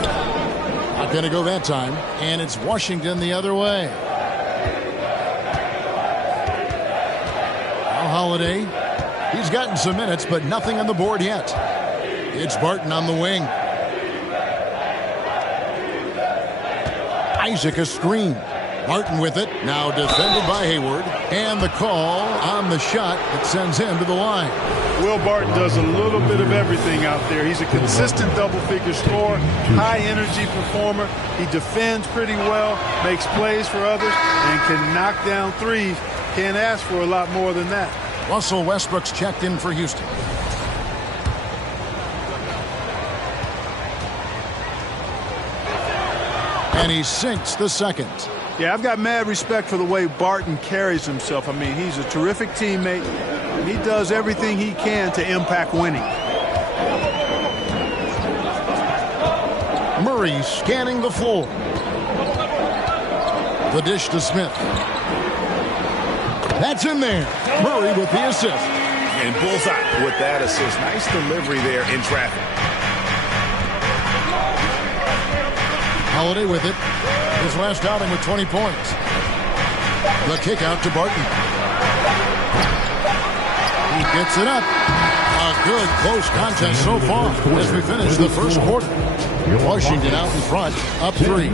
Not going to go that time. And it's Washington the other way. Now Holiday. He's gotten some minutes, but nothing on the board yet. It's Barton on the wing. Isaac a screen. Barton with it. Now defended by Hayward. And the call on the shot that sends him to the line. Will Barton does a little bit of everything out there. He's a consistent double-figure scorer, high-energy performer. He defends pretty well, makes plays for others, and can knock down threes. Can't ask for a lot more than that. Russell Westbrook's checked in for Houston. And he sinks the second. Yeah, I've got mad respect for the way Barton carries himself. I mean, he's a terrific teammate. He does everything he can to impact winning. Murray scanning the floor. The dish to Smith. That's in there. Murray with the assist. And bullseye with that assist. Nice delivery there in traffic. Holiday with it. His last outing with 20 points. The kick out to Barton. He gets it up. A good close contest so far as we finish the first quarter. Washington out in front, up 3.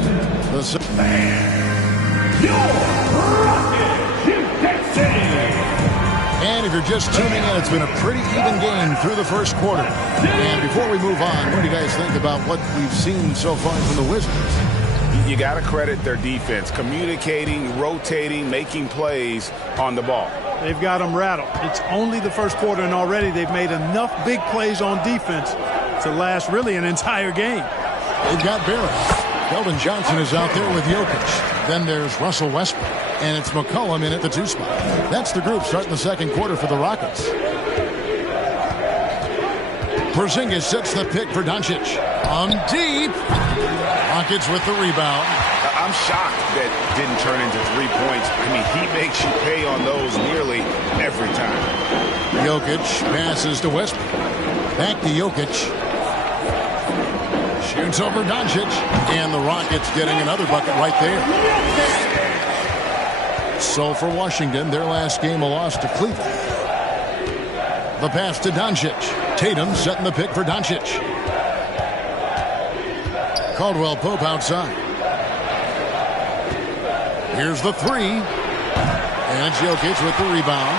And if you're just tuning in, it's been a pretty even game through the first quarter. And before we move on, what do you guys think about what we've seen so far from the Wizards? You got to credit their defense, communicating, rotating, making plays on the ball. They've got them rattled. It's only the first quarter, and already they've made enough big plays on defense to last really an entire game. They've got Barrett. Keldon Johnson is out there with Jokic. Then there's Russell Westbrook. And it's McCollum in at the 2 spot. That's the group starting the second quarter for the Rockets. Porzingis sets the pick for Doncic. On deep. Rockets with the rebound. I'm shocked that didn't turn into 3 points. I mean, he makes you pay on those nearly every time. Jokic passes to Westbrook. Back to Jokic. Shoots over Doncic. And the Rockets getting another bucket right there. So for Washington, their last game a loss to Cleveland. The pass to Doncic. Tatum setting the pick for Doncic. Caldwell Pope outside. Here's the 3. And it's Jokic with the rebound.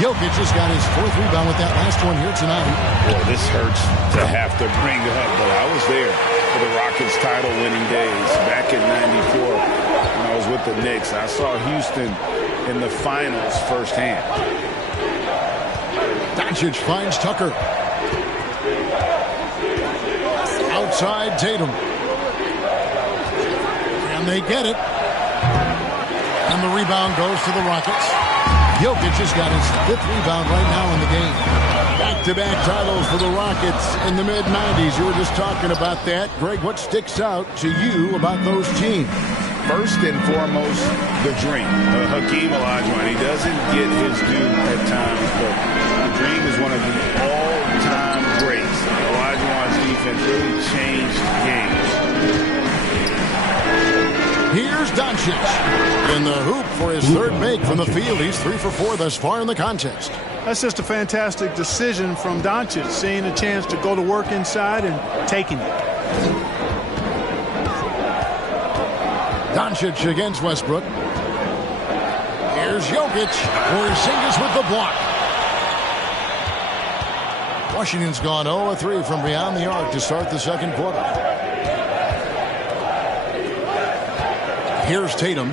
Jokic has got his 4th rebound with that last one here tonight. Boy, this hurts to have to bring up, but I was there for the Rockets title-winning days back in '94 when I was with the Knicks. I saw Houston in the finals firsthand. Doncic finds Tucker. Outside Tatum. And they get it. And the rebound goes to the Rockets. Jokic has got his 5th rebound right now in the game. Back-to-back titles for the Rockets in the mid-90s. You were just talking about that. Greg, what sticks out to you about those teams? First and foremost, the dream. Hakeem Olajuwon, he doesn't get his due at times, but the dream is one of the all-time greats. Olajuwon's defense really changed games. Here's Doncic in the hoop for his 3rd make from the field. He's 3 for 4 thus far in the contest. That's just a fantastic decision from Doncic, seeing a chance to go to work inside and taking it. Doncic against Westbrook. Here's Jokic. Porzingis with the block. Washington's gone 0-3 from beyond the arc to start the second quarter. Here's Tatum.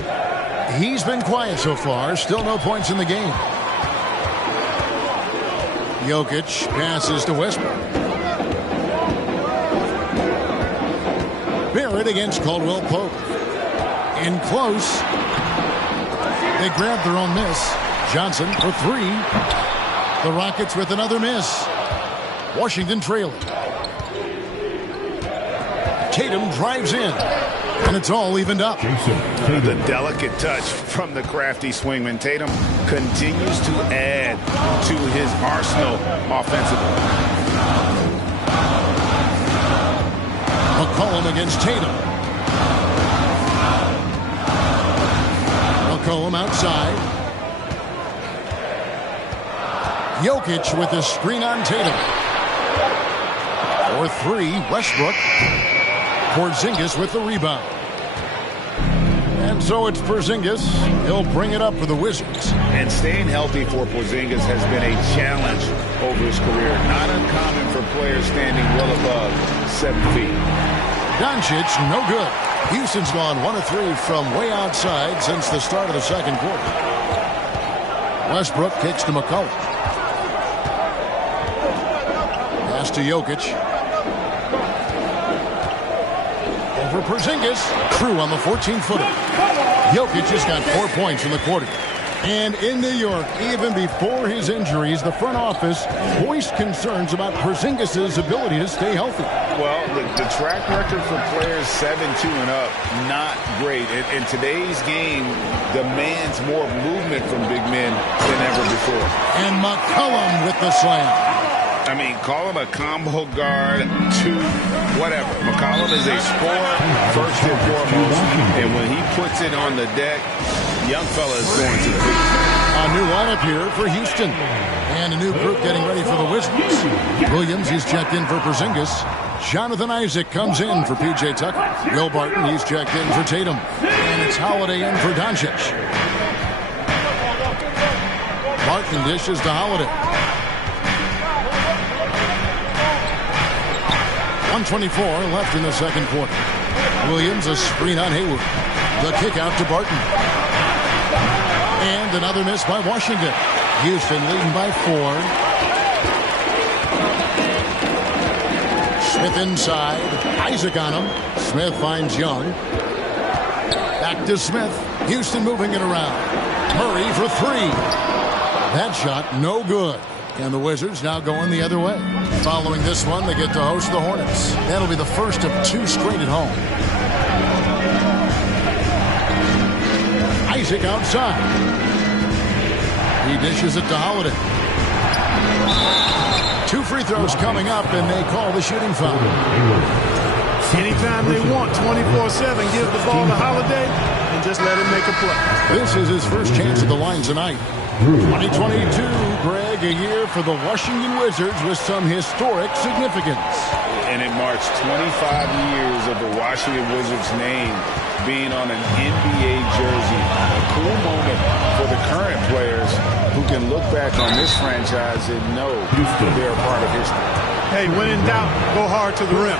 He's been quiet so far. Still no points in the game. Jokic passes to Westbrook. Barrett against Caldwell Pope. In close. They grab their own miss. Johnson for three. The Rockets with another miss. Washington trailing. Tatum drives in. And it's all evened up. The delicate touch from the crafty swingman. Tatum continues to add to his arsenal offensively. McCollum against Tatum. McCollum outside. Jokic with a screen on Tatum. For three, Westbrook. Porzingis with the rebound. And so it's Porzingis. He'll bring it up for the Wizards. And staying healthy for Porzingis has been a challenge over his career. Not uncommon for players standing well above 7 feet. Doncic, no good. Houston's gone 1 of 3 from way outside since the start of the second quarter. Westbrook kicks to McCollum. Pass to Jokic. For Porzingis, Crew on the 14-footer. Jokic has got 4 points in the quarter. And in New York, even before his injuries, the front office voiced concerns about Porzingis' ability to stay healthy. Well, the track record for players 7-2 and up, not great. And today's game demands more movement from big men than ever before. And McCollum with the slam. I mean, call him a combo guard, whatever. McCollum is a scorer, first and foremost. And when he puts it on the deck, young fella is going to the hoop. A new lineup here for Houston. And a new group getting ready for the Wizards. Williams, he's checked in for Porzingis. Jonathan Isaac comes in for P.J. Tucker. Will Barton, he's checked in for Tatum. And it's Holiday in for Doncic. Barton dishes to Holiday. 1:24 left in the second quarter. Williams a screen on Hayward. The kick out to Barton. And another miss by Washington. Houston leading by 4. Smith inside. Isaac on him. Smith finds Young. Back to Smith. Houston moving it around. Murray for 3. That shot no good. And the Wizards now going the other way. Following this one, they get to host the Hornets. That'll be the first of 2 straight at home. Isaac outside. He dishes it to Holiday. 2 free throws coming up, and they call the shooting foul. Anytime they want, 24/7, give the ball to Holiday and just let him make a play. This is his first chance at the line tonight. 2022, Greg, a year for the Washington Wizards with some historic significance. And it marks 25 years of the Washington Wizards name being on an NBA jersey. A cool moment for the current players who can look back on this franchise and know they're a part of history. Hey, when in doubt, go hard to the rim.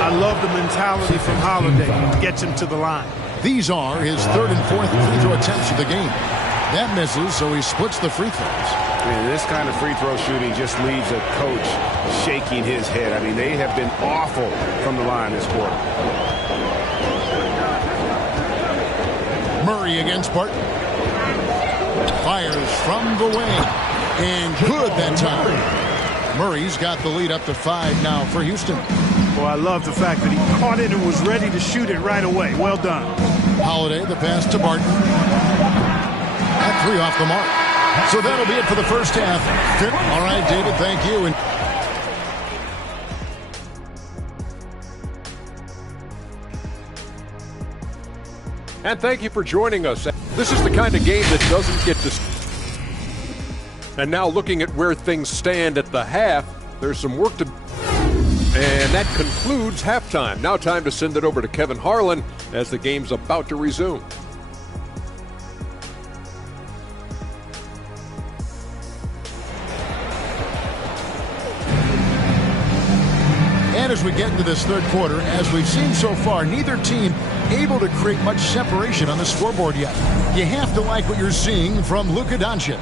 I love the mentality from Holiday. Gets him to the line. These are his 3rd and 4th free throw attempts of the game. That misses, so he splits the free throws. Man, this kind of free throw shooting just leaves a coach shaking his head. I mean, they have been awful from the line this quarter. Murray against Barton. Fires from the wing. And good that time. Murray's got the lead up to 5 now for Houston. Well, I love the fact that he caught it and was ready to shoot it right away. Well done. Holiday, the pass to Barton. That 3 off the mark. So that'll be it for the first half. All right, David, thank you. And thank you for joining us. This is the kind of game that doesn't get to... And now looking at where things stand at the half, there's some work to... And that concludes halftime. Now time to send it over to Kevin Harlan as the game's about to resume. And as we get into this third quarter, as we've seen so far, neither team able to create much separation on the scoreboard yet. You have to like what you're seeing from Luka Doncic.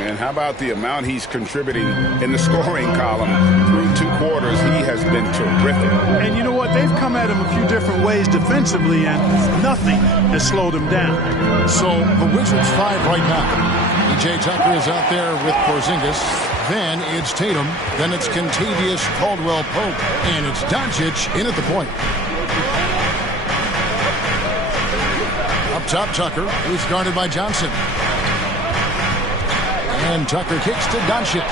man. How about the amount he's contributing in the scoring column through 2 quarters? He has been terrific. And you know what? They've come at him a few different ways defensively, and nothing has slowed him down. So the Wizards 5 right now. PJ Tucker is out there with Porzingis. Then it's Tatum. Then it's Kentavious Caldwell-Pope. And it's Doncic in at the point. Up top, Tucker. He's guarded by Johnson. And Tucker kicks to Doncic.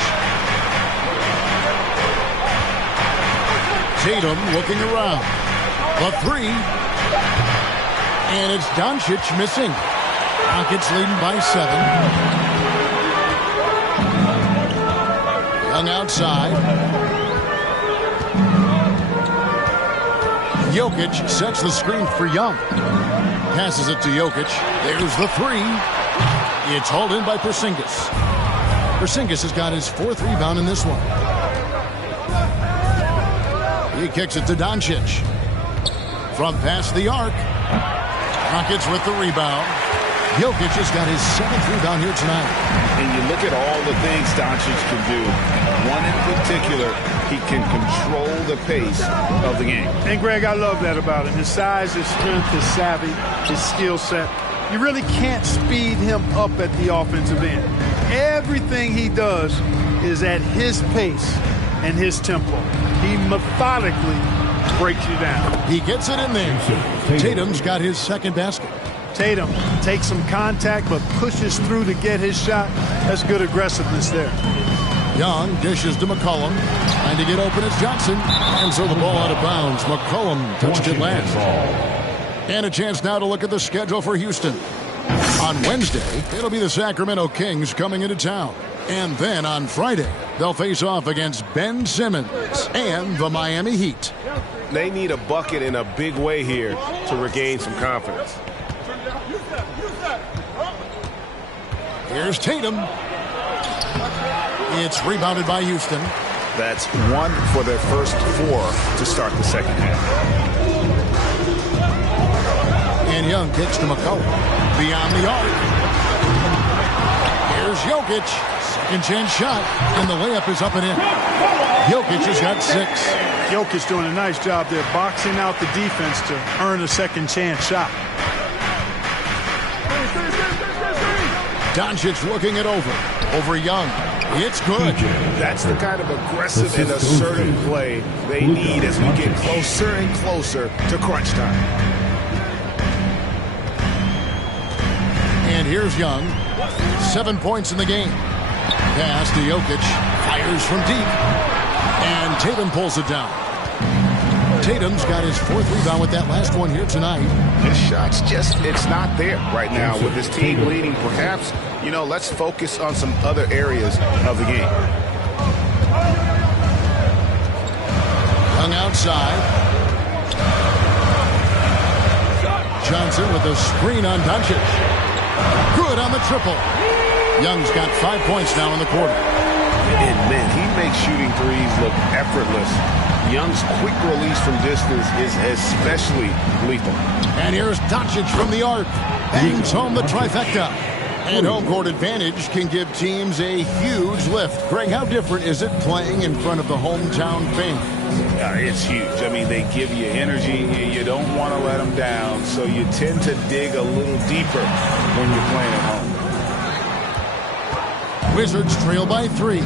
Tatum looking around. The 3. And it's Doncic missing. Rockets leading by 7. Young outside. Jokic sets the screen for Young. Passes it to Jokic. There's the 3. It's hauled in by Porzingis. Porzingis has got his 4th rebound in this one. He kicks it to Doncic. From past the arc. Rockets with the rebound. Jokic has got his 7th rebound here tonight. And you look at all the things Doncic can do. One in particular, he can control the pace of the game. And, Greg, I love that about him. His size, his strength, his savvy, his skill set. You really can't speed him up at the offensive end. Everything he does is at his pace and his tempo. He methodically breaks you down. He gets it in there. Tatum's got his 2nd basket. Tatum takes some contact but pushes through to get his shot. That's good aggressiveness there. Young dishes to McCollum. Trying to get open as Johnson. And so the ball out of bounds. McCollum touched it last. And a chance now to look at the schedule for Houston. On Wednesday, it'll be the Sacramento Kings coming into town. And then on Friday, they'll face off against Ben Simmons and the Miami Heat. They need a bucket in a big way here to regain some confidence. Here's Tatum. It's rebounded by Houston. That's 1 for their first 4 to start the second half. And Young kicks to McCollum. Beyond the arc. Here's Jokic. 2nd chance shot. And the layup is up and in. Jokic has got 6. Jokic doing a nice job there, boxing out the defense to earn a 2nd chance shot. Doncic looking it over Young. It's good. That's the kind of aggressive and assertive play they need as we get closer and closer to crunch time. And here's Young. 7 points in the game. Pass to Jokic. Fires from deep. And Tatum pulls it down. Tatum's got his 4th rebound with that last one here tonight. His shot's it's not there right now with his team leading. Perhaps, let's focus on some other areas of the game. Young outside. Johnson with a screen on Doncic. Good on the triple. Young's got 5 points now in the quarter. And, man, he makes shooting threes look effortless. Young's quick release from distance is especially lethal. And here's Doncic from the arc. Bangs home the trifecta. And home court advantage can give teams a huge lift. Greg, how different is it playing in front of the hometown fans? It's huge. I mean, they give you energy. You don't want to let them down, so you tend to dig a little deeper when you're playing at home. Wizards trail by 3.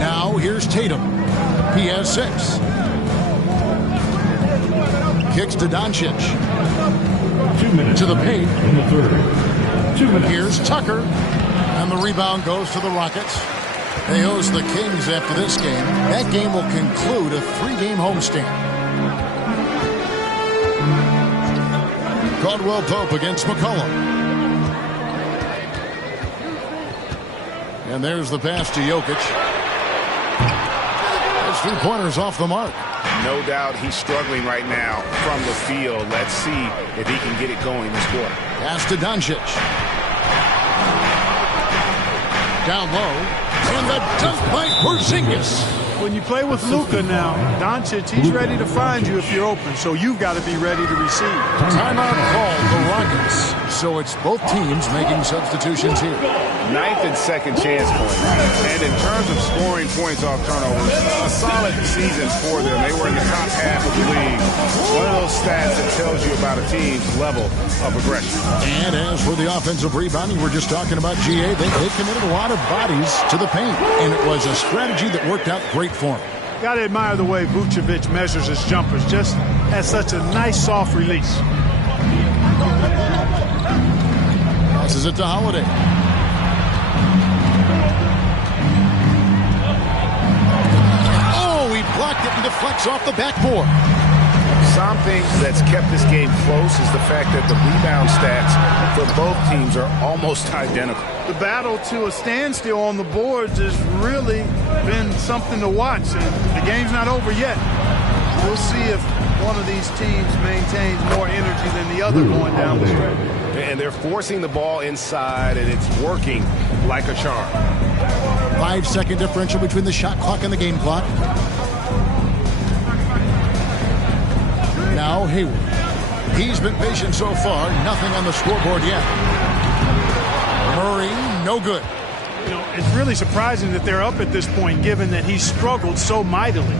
Now here's Tatum. He has 6. Kicks to Doncic. 2 minutes to the paint. In the 3rd. 2 minutes. Here's Tucker. And the rebound goes to the Rockets. They host the Kings after this game. That game will conclude a 3-game homestand. Caldwell-Pope against McCollum. And there's the pass to Jokic. Those 3-pointers off the mark. No doubt he's struggling right now from the field. Let's see if he can get it going this quarter. Pass to Doncic. Down low. And the dunk by Porzingis. when you play with Luka now, Doncic, he's ready to find you if you're open, so you've got to be ready to receive. Timeout called the Rockets. So it's both teams making substitutions here. Ninth and second chance points. And in terms of scoring points off turnovers, a solid season for them. They were in the top half of the league. One of those stats that tells you about a team's level of aggression. And as for the offensive rebounding, we're just talking about GA. They committed a lot of bodies to the paint, and it was a strategy that worked out great for him. Got to admire the way Vucevic measures his jumpers. Just has such a nice, soft release. Passes it to Holiday. Oh, he blocked it and deflects off the backboard. Something that's kept this game close is the fact that the rebound stats for both teams are almost identical. The battle to a standstill on the boards has really been something to watch, and the game's not over yet. We'll see if one of these teams maintains more energy than the other going down the stretch. And they're forcing the ball inside, and it's working like a charm. 5-second differential between the shot clock and the game clock. Now Hayward. He's been patient so far. Nothing on the scoreboard yet. Murray, no good. You know, it's really surprising that they're up at this point, given that he struggled so mightily.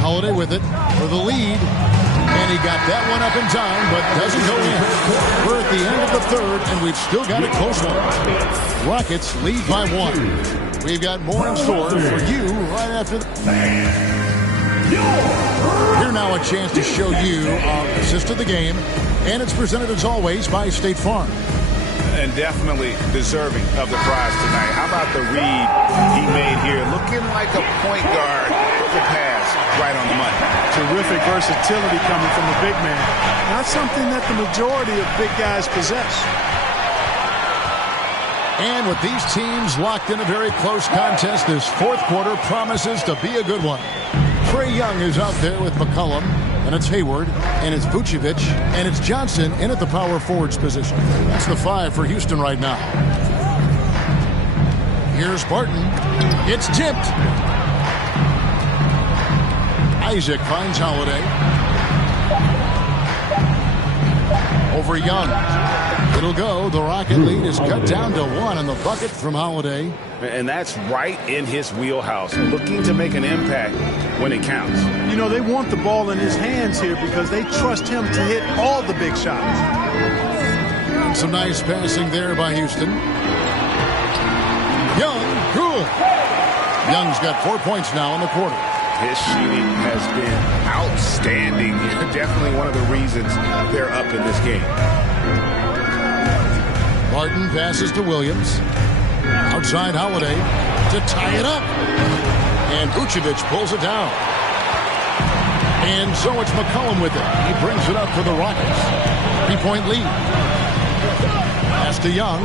Holiday with it for the lead. And he got that one up in time, but doesn't go in. We're at the end of the third, and we've still got a close one. Rockets lead by 1. We've got more in store for you right after Here now a chance to show you our assist of the game, and it's presented as always by State Farm. And definitely deserving of the prize tonight. How about the read he made here? Looking like a point guard with a pass right on the money. Terrific versatility coming from the big man. Not something that the majority of big guys possess. And with these teams locked in a very close contest, this fourth quarter promises to be a good one. Trae Young is out there with McCollum, and it's Hayward, and it's Vucevic, and it's Johnson in at the power forwards position. That's the 5 for Houston right now. Here's Barton. It's tipped. Isaac finds Holiday. Over Young. It'll go. The Rocket lead is cut down to 1 on the bucket from Holiday. And that's right in his wheelhouse. Looking to make an impact when it counts. You know, they want the ball in his hands here because they trust him to hit all the big shots. Some nice passing there by Houston. Young, good. Young's got 4 points now in the quarter. His shooting has been outstanding. Definitely one of the reasons they're up in this game. Barton passes to Williams. Outside Holiday to tie it up. And Vucevic pulls it down. And so it's McCollum with it. He brings it up for the Rockets. 3-point lead. Pass to Young.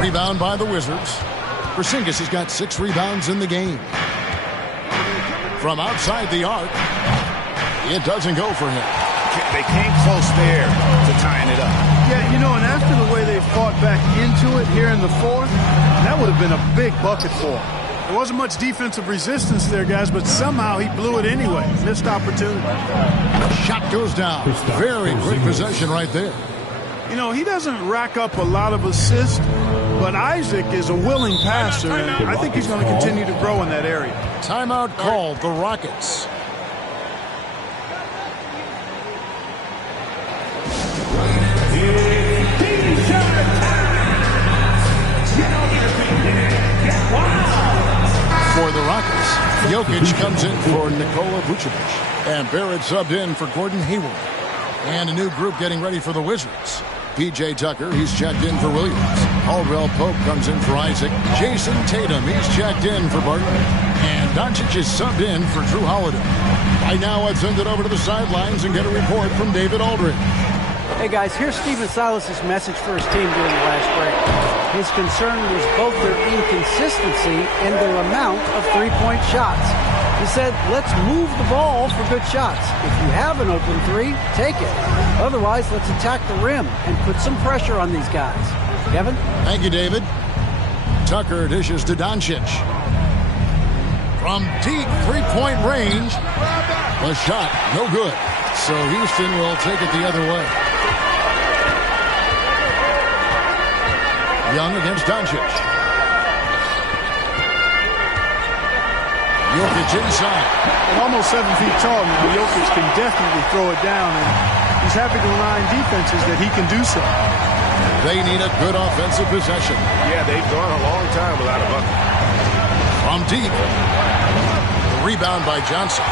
Rebound by the Wizards. Porzingis has got 6 rebounds in the game. From outside the arc, it doesn't go for him. They came close there to tying it up. Yeah, you know, and after the way they fought back into it here in the fourth, that would have been a big bucket for him. There wasn't much defensive resistance there, guys, but somehow he blew it anyway. Missed opportunity. Shot goes down. Very quick possession right there. You know, he doesn't rack up a lot of assists, but Isaac is a willing passer, and I think he's going to continue to grow in that area. Timeout called, the Rockets. For the Rockets, Jokic comes in for Nikola Vucevic, and Barrett subbed in for Gordon Hayward. And a new group getting ready for the Wizards. P.J. Tucker, he's checked in for Williams. Aldrell Pope comes in for Isaac. Jason Tatum, he's checked in for Barton. And Doncic is subbed in for Drew Holiday. Right now, let's send it over to the sidelines and get a report from David Aldridge. Hey guys, here's Stephen Silas's message for his team during the last break. His concern was both their inconsistency and their amount of three-point shots. He said, let's move the ball for good shots. If you have an open three, take it. Otherwise, let's attack the rim and put some pressure on these guys. Kevin? Thank you, David. Tucker dishes to Doncic. From deep three-point range, the shot, no good. So Houston will take it the other way. Young against Doncic. Jokic inside. At almost 7 feet tall now, Jokic can definitely throw it down, and he's happy to remind defenses that he can do so. They need a good offensive possession. Yeah, they've gone a long time without a bucket. From deep. The rebound by Johnson.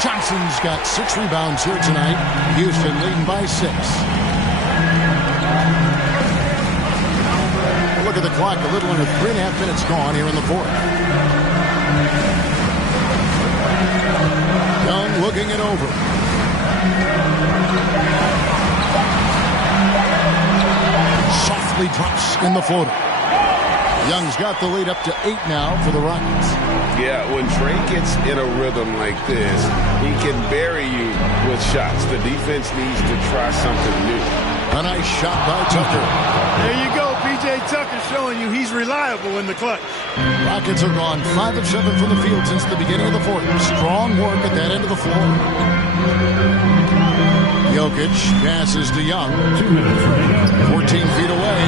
Johnson's got 6 rebounds here tonight. Houston leading by 6. Look at the clock. A little under 3.5 minutes gone here in the fourth. Young looking it over. Softly drops in the floater. Young's got the lead up to 8 now for the Rockets. Yeah, when Trey gets in a rhythm like this, he can bury you with shots. The defense needs to try something new. A nice shot by Tucker. There you go, P.J. Tucker showing you he's reliable in the clutch. Rockets are gone 5 of 7 from the field since the beginning of the fourth. Strong work at that end of the floor. Jokic passes to Young. 14 feet away.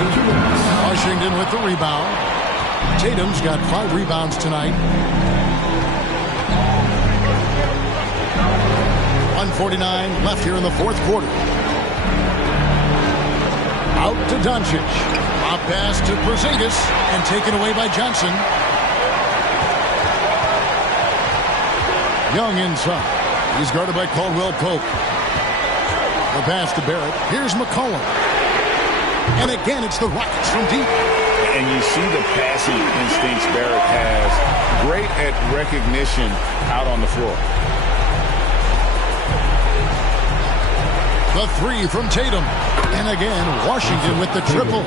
Washington with the rebound. Tatum's got 5 rebounds tonight. 1:49 left here in the fourth quarter. Out to Doncic. A pass to Porzingis and taken away by Johnson. Young inside. He's guarded by Caldwell Pope. The pass to Barrett. Here's McCollum. And again, it's the Rockets from deep. And you see the passing instincts Barrett has. Great at recognition out on the floor. The 3 from Tatum. And again, Washington with the triple.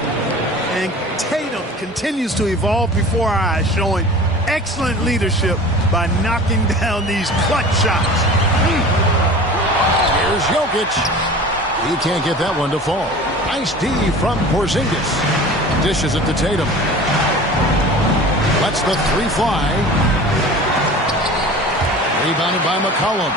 And Tatum continues to evolve before our eyes, showing excellent leadership by knocking down these clutch shots. Here's Jokic. He can't get that one to fall. Nice D from Porzingis. Dishes it to Tatum. Lets the 3 fly. Rebounded by McCollum.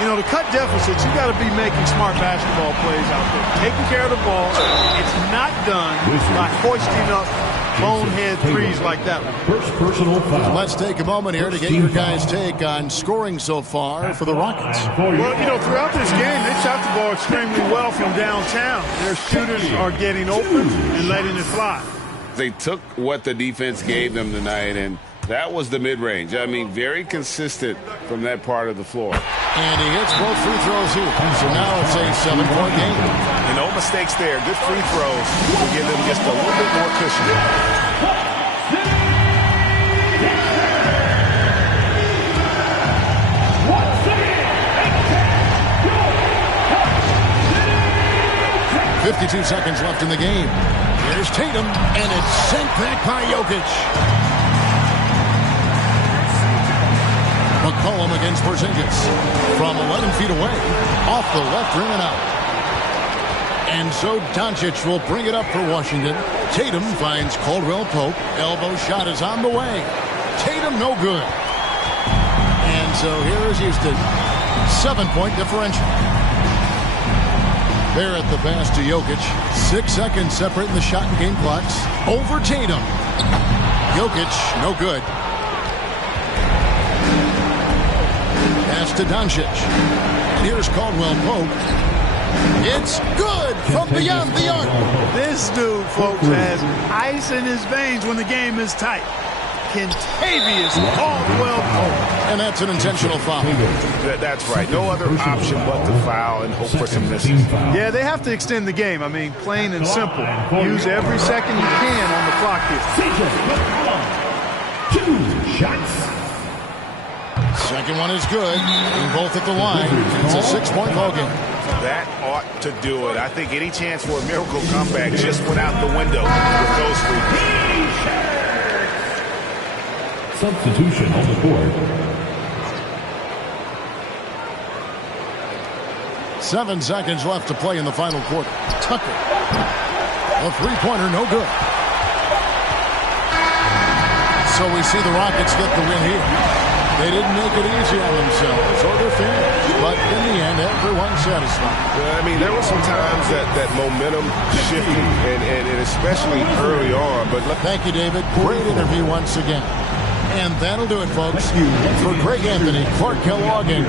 You know, to cut deficits, you got to be making smart basketball plays out there. Taking care of the ball. It's not done by hoisting up bonehead threes like that one. First personal foul. Let's take a moment here to get your guys' take on scoring so far for the Rockets. Well, you know, throughout this game, they shot the ball extremely well from downtown. Their shooters are getting open and letting it fly. They took what the defense gave them tonight, and that was the mid-range. I mean, very consistent from that part of the floor. And he hits both free throws here. So now it's a 7-point game. And no mistakes there. Good free throws will give them just a little bit more cushion. .52 seconds left in the game. Here's Tatum, and it's sent back by Jokic. McCollum against Porzingis. From 11 feet away, off the left rim and out. And so Doncic will bring it up for Washington. Tatum finds Caldwell Pope. Elbow shot is on the way. Tatum no good. And so here is Houston. 7-point differential. Barrett the pass to Jokic. 6 seconds separating the shot and game clocks. Over Tatum. Jokic, no good. Pass to Doncic. And here's Caldwell Pope. It's good from beyond the arc. This dude, folks, has ice in his veins when the game is tight. Kentavious Caldwell Pope. And that's an intentional foul. That's right. No other option but to foul and hope for some misses. Yeah, they have to extend the game. I mean, plain and simple. Use every second you can on the clock here. 2 shots. Second one is good. And both at the line. It's a 6-point ball game. That ought to do it. I think any chance for a miracle comeback just went out the window with those free. Substitution on the court. 7 seconds left to play in the final quarter. Tucker. A three-pointer, no good. So we see the Rockets get the win here. They didn't make it easy on themselves or their fans, but in the end, everyone's satisfied. I mean, there were some times that momentum shifted, and especially early on. But thank you, David. Great interview once again. And that'll do it, folks. For Greg Anthony, Clark Kellogg, and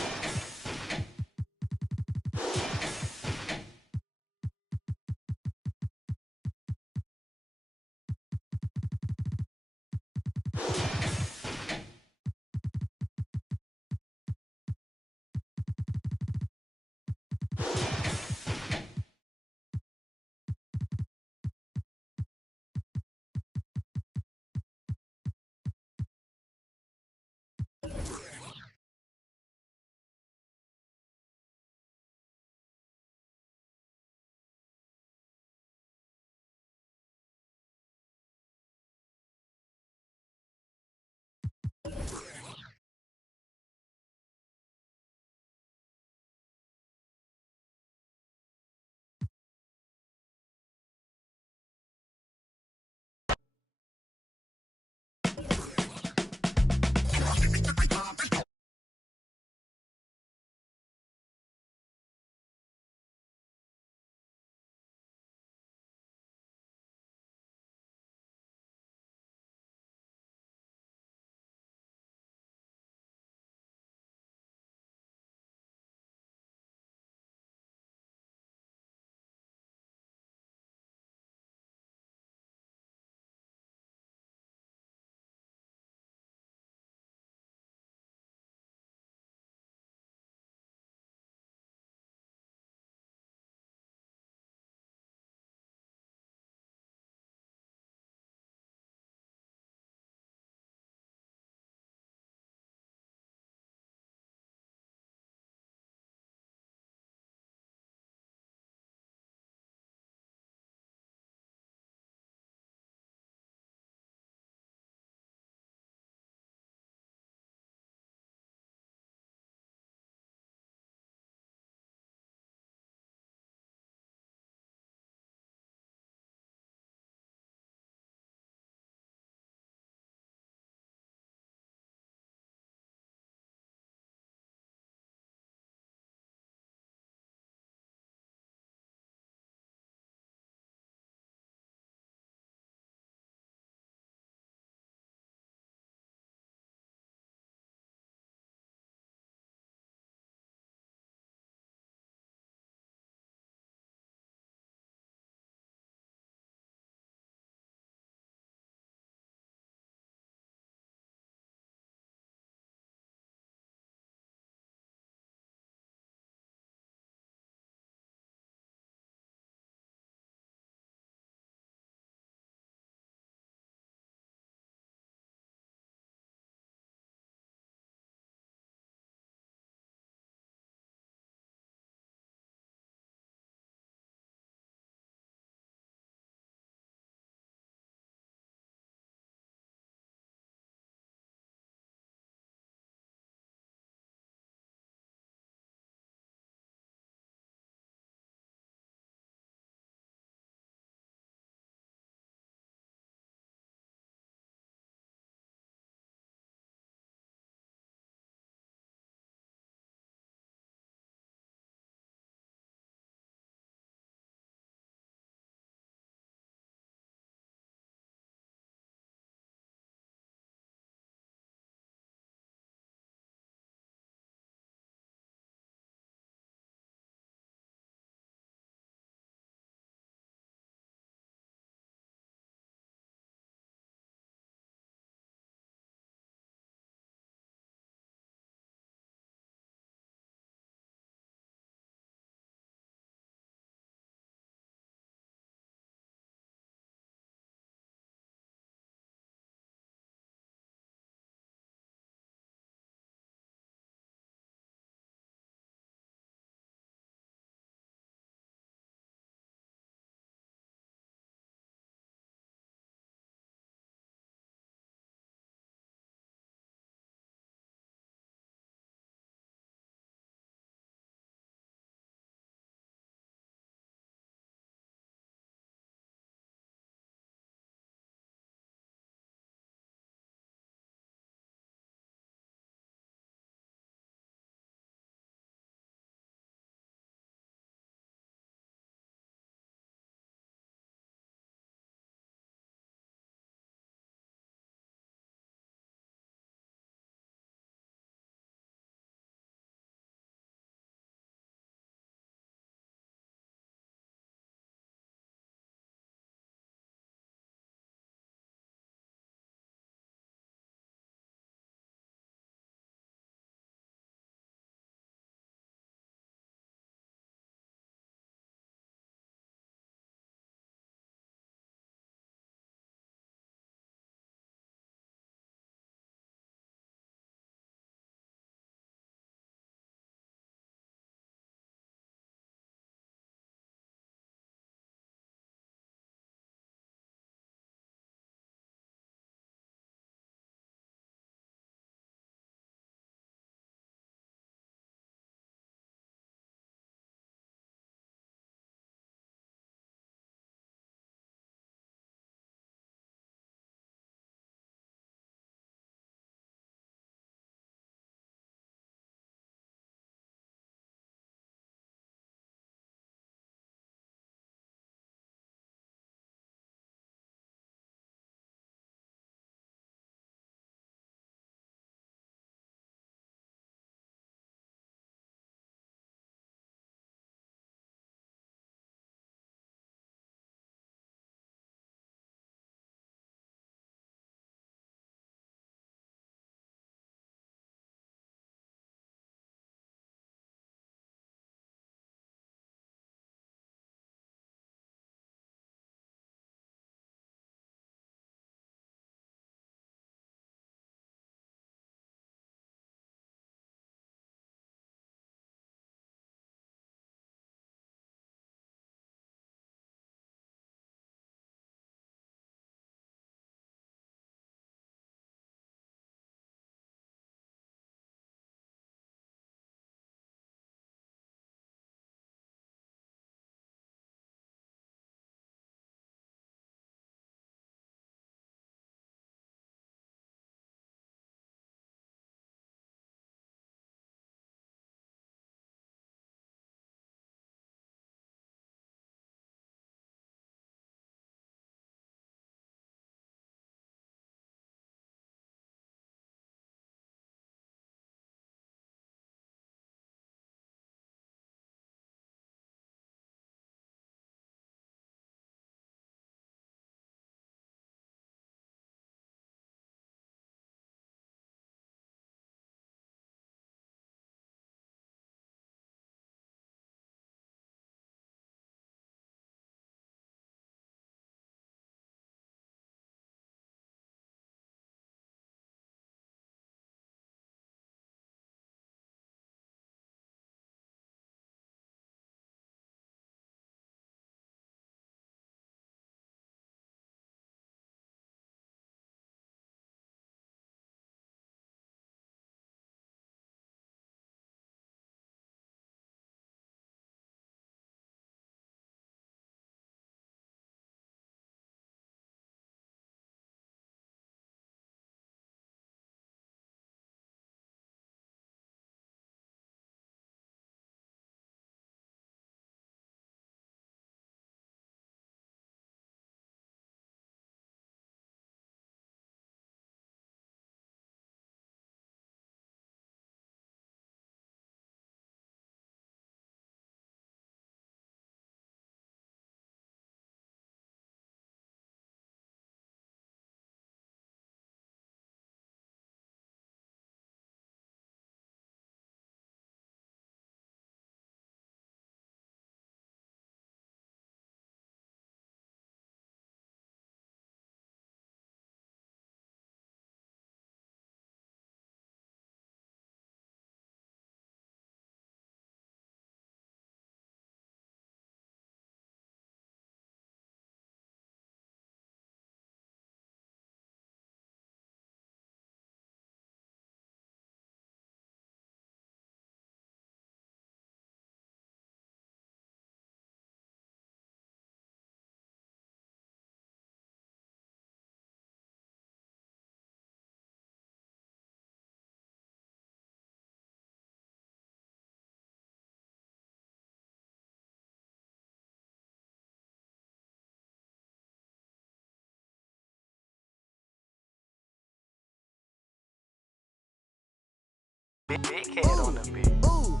Big head on the beat. Ooh,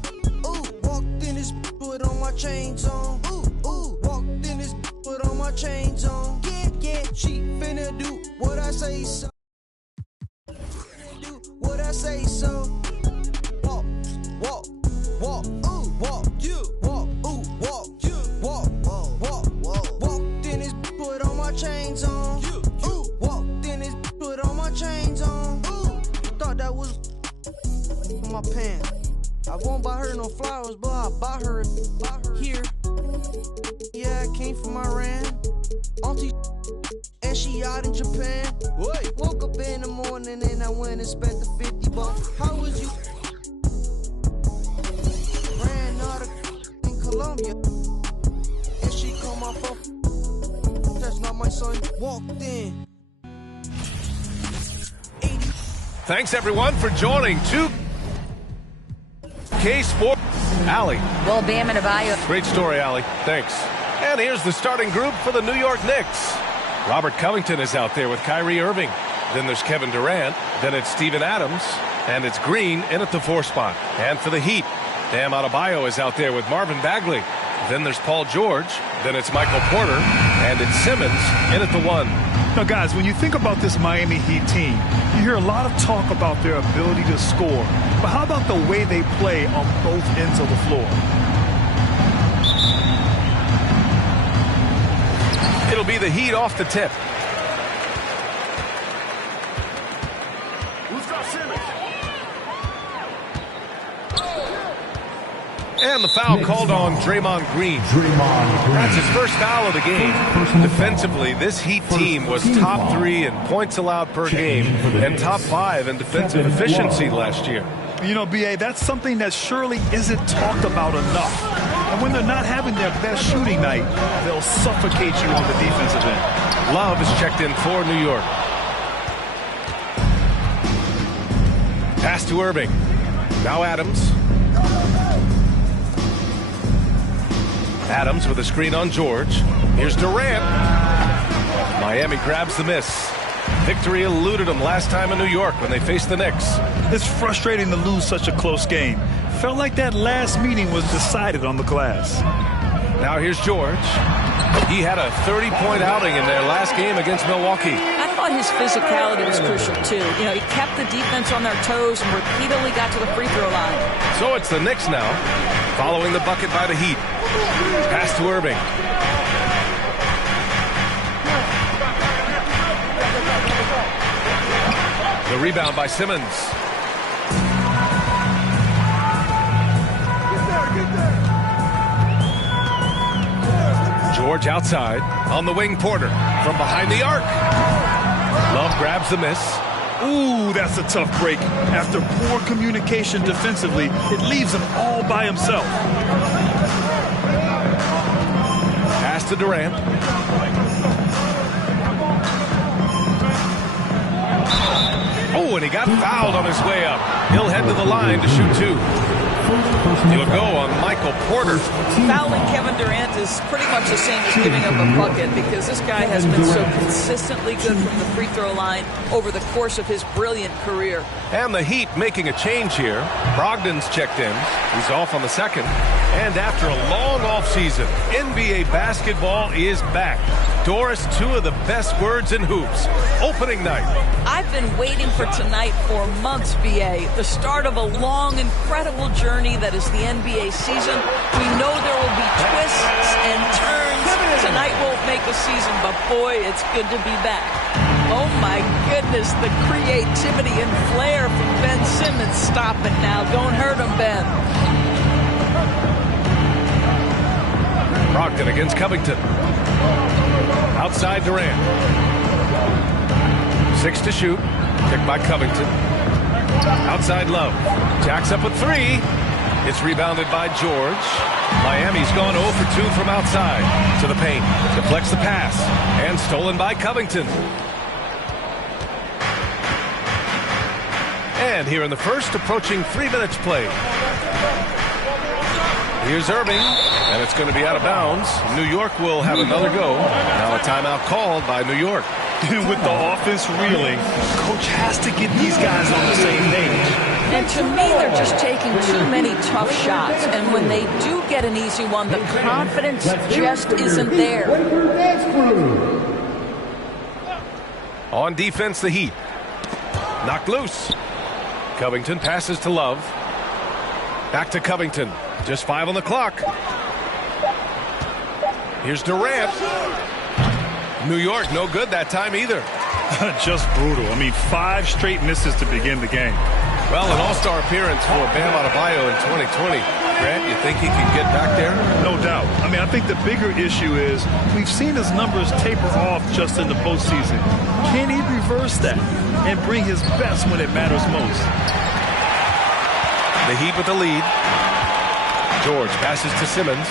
walked in this put on my chains on. Ooh, walked in this put on my chains on. Yeah, she finna do what I say so. Do what I say so. Walk, ooh, walk, you, walk, ooh, walk, you, walk, walked in this put on my chains on. Ooh, walked in this put on my chains on. Ooh, thought that was my pants. I won't buy her no flowers, but I buy her here. Yeah, I came from Iran. Auntie, and she out in Japan. Wait. Woke up in the morning and I went and spent the 50 bucks. How was you? Ran out of in Colombia, and she called my phone. That's not my son. Walked in. Thanks, everyone, for joining 2K Sports. Allie. Well, Bam and Abayo. Great story, Allie. Thanks. And here's the starting group for the New York Knicks. Robert Covington is out there with Kyrie Irving. Then there's Kevin Durant. Then it's Steven Adams. And it's Green in at the 4 spot. And for the Heat, Bam Adebayo is out there with Marvin Bagley. Then there's Paul George. Then it's Michael Porter. And it's Simmons in at the 1. Now, guys, when you think about this Miami Heat team, you hear a lot of talk about their ability to score. But how about the way they play on both ends of the floor? It'll be the Heat off the tip. And the foul called on Draymond Green. That's his first foul of the game. Defensively, this Heat team was top 3 in points allowed per game and top 5 in defensive efficiency last year. You know, B.A., that's something that surely isn't talked about enough. And when they're not having their best shooting night, they'll suffocate you on the defensive end. Love is checked in for New York. Pass to Irving. Now Adams. Adams with a screen on George. Here's Durant. Miami grabs the miss. Victory eluded them last time in New York when they faced the Knicks. It's frustrating to lose such a close game. Felt like that last meeting was decided on the glass. Now here's George. He had a 30-point outing in their last game against Milwaukee. I thought his physicality was crucial, too. You know, he kept the defense on their toes and repeatedly got to the free throw line. So it's the Knicks now, following the bucket by the Heat. Pass to Irving. The rebound by Simmons. George outside. On the wing, Porter. From behind the arc. Love grabs the miss. Ooh, that's a tough break. After poor communication defensively, it leaves him all by himself. Pass to Durant. Oh, and he got fouled on his way up. He'll head to the line to shoot 2. He'll go on Michael Porter. Fouling Kevin Durant is pretty much the same as giving up a bucket because this guy has been so consistently good from the free throw line over the course of his brilliant career. And the Heat making a change here. Brogdon's checked in. He's off on the second. And after a long offseason, NBA basketball is back. Doris, 2 of the best words in hoops. Opening night. I've been waiting for tonight for months, B.A. The start of a long, incredible journey that is the NBA season. We know there will be twists and turns. Tonight won't make a season, but boy, it's good to be back. Oh my goodness, the creativity and flair from Ben Simmons. Stop it now. Don't hurt him, Ben. Brogdon against Covington. Outside Durant. 6 to shoot. Picked by Covington. Outside Love. Jacks up with 3. It's rebounded by George. Miami's gone 0 for 2 from outside. To the paint. Deflects the pass. And stolen by Covington. And here in the first, approaching 3 minutes played. Here's Irving, and it's going to be out of bounds. New York will have another go. Now a timeout called by New York. With the offense reeling, coach has to get these guys on the same page. And to me, they're just taking too many tough shots. And when they do get an easy one, the confidence just isn't there. On defense, the Heat. Knocked loose. Covington passes to Love. Back to Covington. Just 5 on the clock. Here's Durant. New York, no good that time either. Just brutal. I mean, 5 straight misses to begin the game. Well, an all-star appearance for Bam Adebayo in 2020. Grant, you think he can get back there? No doubt. I mean, I think the bigger issue is we've seen his numbers taper off just in the postseason. Can he reverse that and bring his best when it matters most? The Heat with the lead. George passes to Simmons.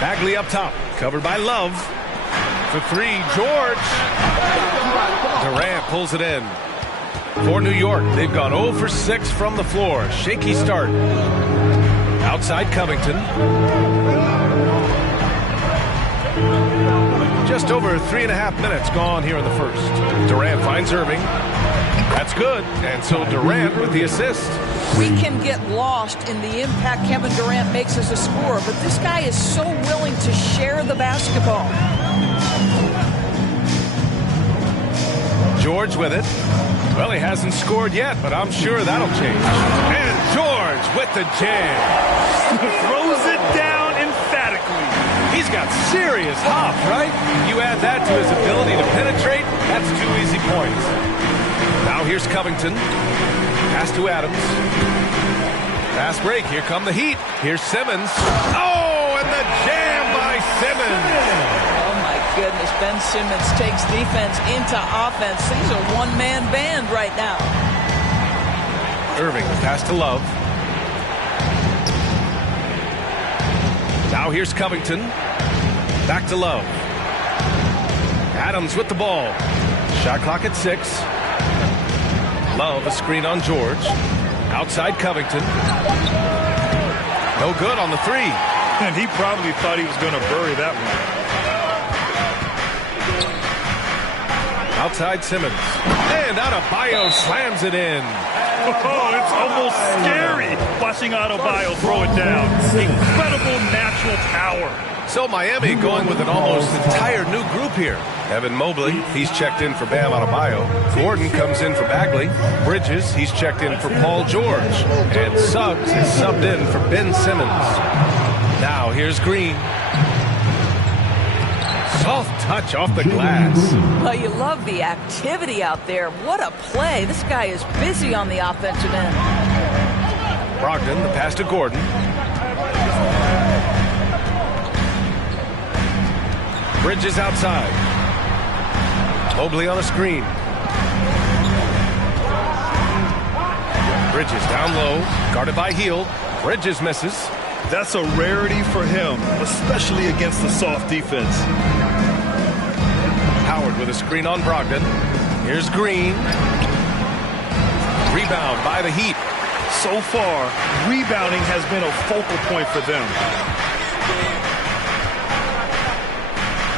Bagley up top, covered by Love. For 3, George. Durant pulls it in. For New York, they've gone 0 for 6 from the floor. Shaky start. Outside Covington. Just over 3.5 minutes gone here in the first. Durant finds Irving. That's good. And so Durant with the assist. We can get lost in the impact Kevin Durant makes as a scorer, but this guy is so willing to share the basketball. George with it. Well, he hasn't scored yet, but I'm sure that'll change. And George with the jam. Throws it down emphatically. He's got serious hop, right? You add that to his ability to penetrate, that's 2 easy points. Now here's Covington. Pass to Adams. Fast break. Here come the Heat. Here's Simmons. Oh, and the jam by Simmons. Oh, my goodness. Ben Simmons takes defense into offense. He's a one-man band right now. Irving, pass to Love. Now here's Covington. Back to Love. Adams with the ball. Shot clock at 6. Love, a screen on George. Outside Covington. No good on the 3. And he probably thought he was going to bury that one. Outside Simmons. And Adebayo slams it in. Oh, it's almost scary watching Adebayo throw it down. Incredible natural power. So Miami going with an almost entire new group here. Evan Mobley, he's checked in for Bam Adebayo. Gordon comes in for Bagley. Bridges, he's checked in for Paul George. And Suggs is subbed in for Ben Simmons. Now here's Green. Soft touch off the glass. Well, you love the activity out there. What a play. This guy is busy on the offensive end. Brogdon, the pass to Gordon. Bridges outside. Mobley on a screen. Bridges down low, guarded by Hield. Bridges misses. That's a rarity for him, especially against the soft defense. Howard with a screen on Brogdon. Here's Green. Rebound by the Heat. So far, rebounding has been a focal point for them.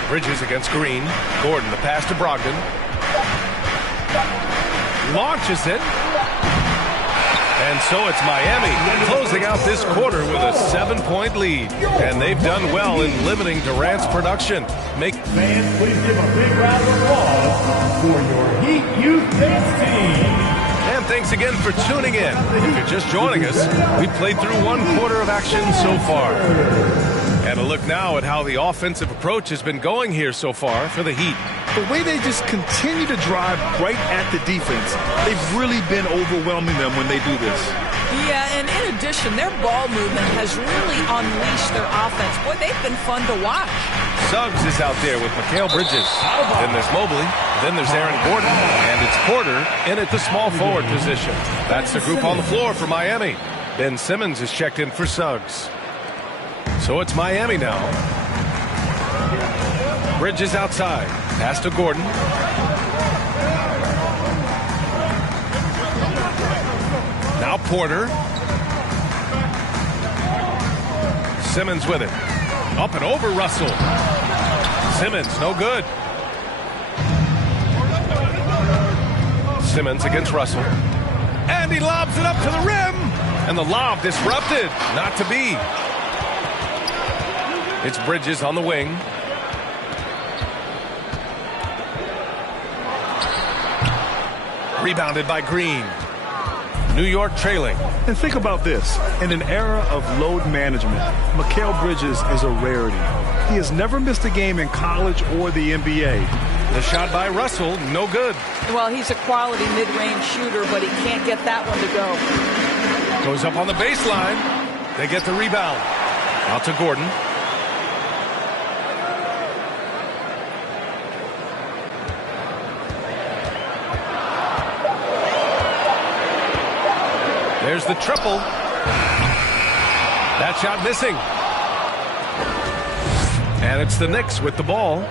Bridges against Green. Gordon, the pass to Brogdon. Launches it. And so it's Miami closing out this quarter with a 7-point lead. And they've done well in limiting Durant's production. Fans, please give a big round of applause for your Heat Youth Dance team. And thanks again for tuning in. If you're just joining us, we played through 1 quarter of action so far. And a look now at how the offensive approach has been going here so far for the Heat. The way they just continue to drive right at the defense, they've really been overwhelming them when they do this. Yeah, and in addition, their ball movement has really unleashed their offense. Boy, they've been fun to watch. Suggs is out there with Mikal Bridges. Then there's Mobley. Then there's Aaron Gordon. And it's Porter in at the small forward position. That's the group on the floor for Miami. Ben Simmons is checked in for Suggs. So it's Miami now. Bridges outside. Pass to Gordon. Now Porter. Simmons with it. Up and over Russell. Simmons, no good. Simmons against Russell. And he lobs it up to the rim. And the lob disrupted. Not to be. It's Bridges on the wing. Rebounded by Green. New York trailing. And think about this. In an era of load management, Mikal Bridges is a rarity. He has never missed a game in college or the NBA. The shot by Russell, no good. Well, he's a quality mid-range shooter, but he can't get that one to go. Goes up on the baseline. They get the rebound. Out to Gordon. There's the triple. That shot missing. And it's the Knicks with the ball.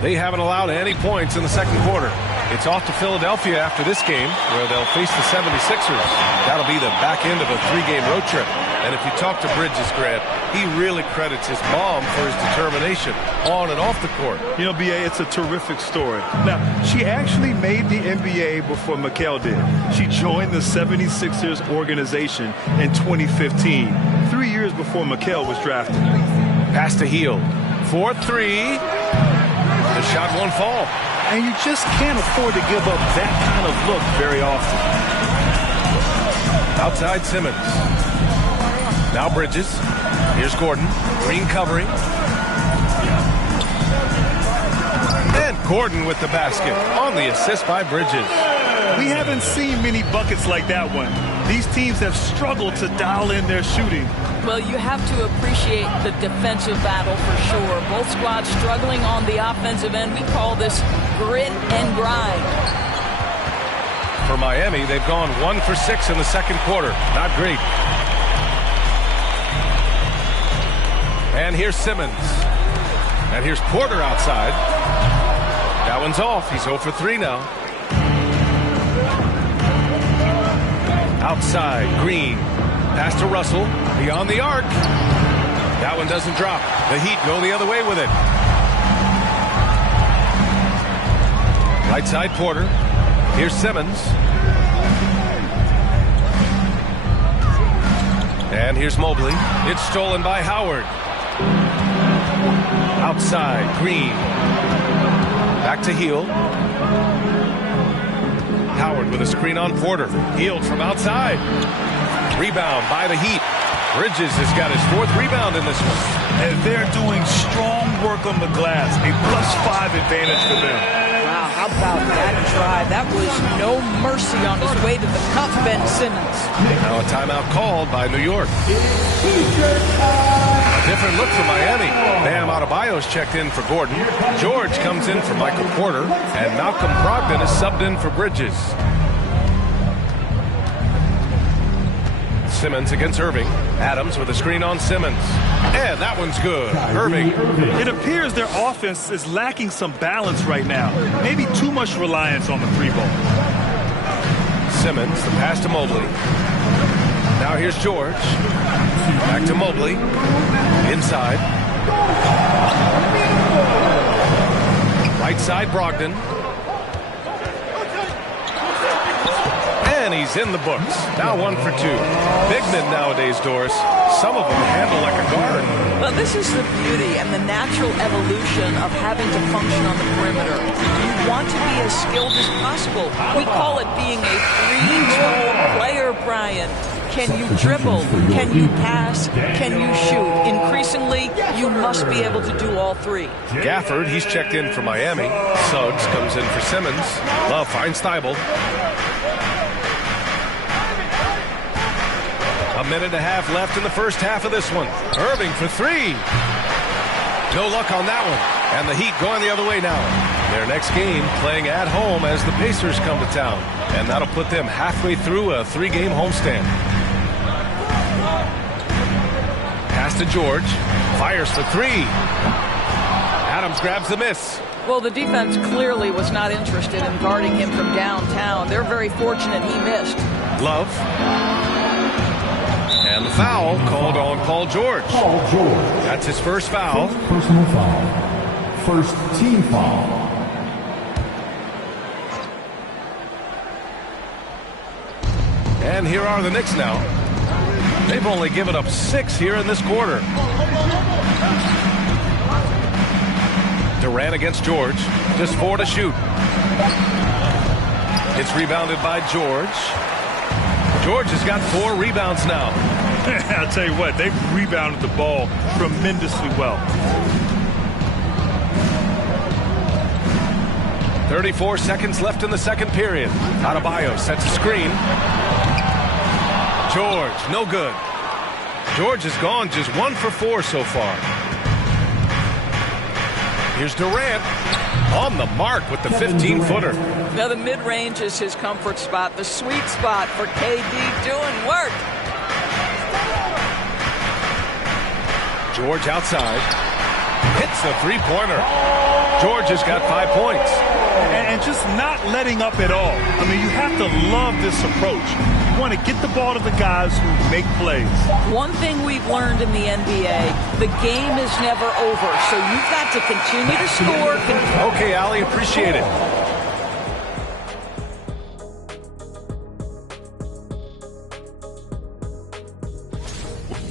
They haven't allowed any points in the second quarter. It's off to Philadelphia after this game, where they'll face the 76ers. That'll be the back end of a 3-game road trip. And if you talk to Bridges, Grant, he really credits his mom for his determination on and off the court. You know, B.A., it's a terrific story. Now, she actually made the NBA before Mikal did. She joined the 76ers organization in 2015, 3 years before Mikal was drafted. Pass to Hield. 4-3. The shot won't fall. And you just can't afford to give up that kind of look very often. Outside Simmons. Now Bridges. Here's Gordon. Green covering. And Gordon with the basket on the assist by Bridges. We haven't seen many buckets like that one. These teams have struggled to dial in their shooting. Well, you have to appreciate the defensive battle for sure. Both squads struggling on the offensive end. We call this grit and grind. For Miami, they've gone 1 for 6 in the second quarter. Not great. And here's Simmons. And here's Porter outside. That one's off. He's 0 for 3 now. Outside, Green. Pass to Russell. Beyond the arc. That one doesn't drop. The Heat go the other way with it. Right side, Porter. Here's Simmons. And here's Mobley. It's stolen by Howard. Outside, Green. Back to Hield. Howard with a screen on Porter. Hield from outside. Rebound by the Heat. Bridges has got his 4th rebound in this one. And they're doing strong work on the glass. A +5 advantage for them. Wow, how about that drive? That was no mercy on his way to the cup, Ben Simmons. Now a timeout called by New York. A different look for Miami. Bam Adebayo's checked in for Gordon. George comes in for Michael Porter. And Malcolm Brogdon is subbed in for Bridges. Simmons against Irving. Adams with a screen on Simmons. And that one's good. Irving. It appears their offense is lacking some balance right now. Maybe too much reliance on the 3-ball. Simmons, the pass to Mobley. Now here's George. Back to Mobley. Inside. Right side, Brogdon. And he's in the books. Now 1 for 2. Big men nowadays, Doris. Some of them handle like a guard. Well, this is the beauty and the natural evolution of having to function on the perimeter. You want to be as skilled as possible. We call it being a three-tool player, Brian. Can you dribble? Can you pass? Can you shoot? Increasingly, you must be able to do all 3. Gafford, he's checked in for Miami. Suggs comes in for Simmons. Love finds Thibault. A minute and a half left in the first half of this one. Irving for 3. No luck on that one. And the Heat going the other way now. Their next game playing at home as the Pacers come to town. And that'll put them halfway through a 3-game homestand. Pass to George. Fires for 3. Adams grabs the miss. Well, the defense clearly was not interested in guarding him from downtown. They're very fortunate he missed. Love. And the foul called on Paul George. That's his first foul. Personal foul. First team foul. And here are the Knicks now. They've only given up 6 here in this quarter. Durant against George. Just 4 to shoot. It's rebounded by George. George has got 4 rebounds now. I'll tell you what, they've rebounded the ball tremendously well. 34 seconds left in the second period. Adebayo sets a screen. George, no good. George has gone just 1 for 4 so far. Here's Durant on the mark with the 15-footer. Now the mid-range is his comfort spot, the sweet spot for KD doing work. George outside. Hits the three-pointer. George has got 5 points. And just not letting up at all. I mean, you have to love this approach. You want to get the ball to the guys who make plays. One thing we've learned in the NBA, the game is never over. So you've got to continue to score. Okay, Allie, appreciate it.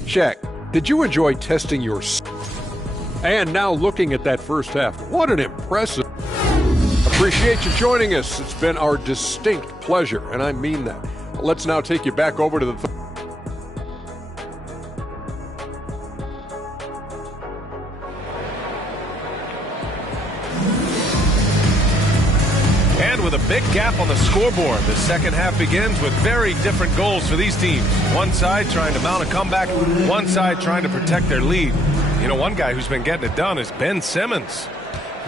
Shaq, did you enjoy testing your... And now looking at that first half, what an impressive... Appreciate you joining us. It's been our distinct pleasure, and I mean that. Let's now take you back over to the... And with a big gap on the scoreboard, the second half begins with very different goals for these teams. One side trying to mount a comeback, one side trying to protect their lead. You know, one guy who's been getting it done is Ben Simmons.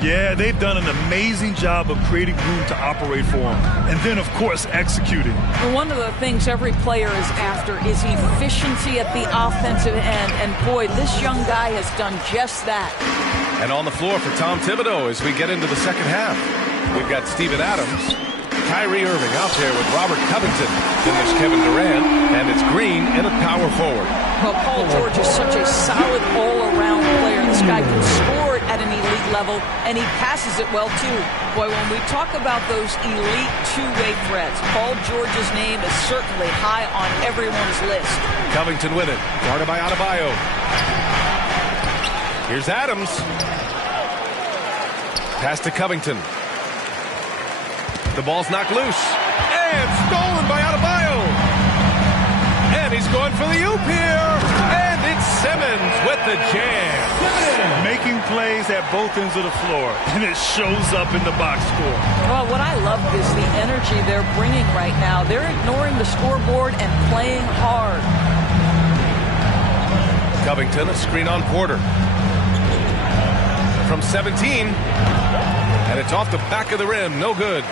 Yeah, they've done an amazing job of creating room to operate for him. And then, of course, executing. One of the things every player is after is efficiency at the offensive end. And, boy, this young guy has done just that. And on the floor for Tom Thibodeau as we get into the second half. We've got Steven Adams, Kyrie Irving out there with Robert Covington. Then there's Kevin Durant, and it's Green in at power forward. Well, Paul George is such a solid all-around player. This guy can score at an elite level, and he passes it well, too. Boy, when we talk about those elite two-way threats, Paul George's name is certainly high on everyone's list. Covington with it, guarded by Adebayo. Here's Adams. Pass to Covington. The ball's knocked loose. And stolen by Adebayo. And he's going for the oop here. And it's Simmons with the jam. Making plays at both ends of the floor. And it shows up in the box score. Well, what I love is the energy they're bringing right now. They're ignoring the scoreboard and playing hard. Covington, a screen on Porter. From 17. And it's off the back of the rim. No good.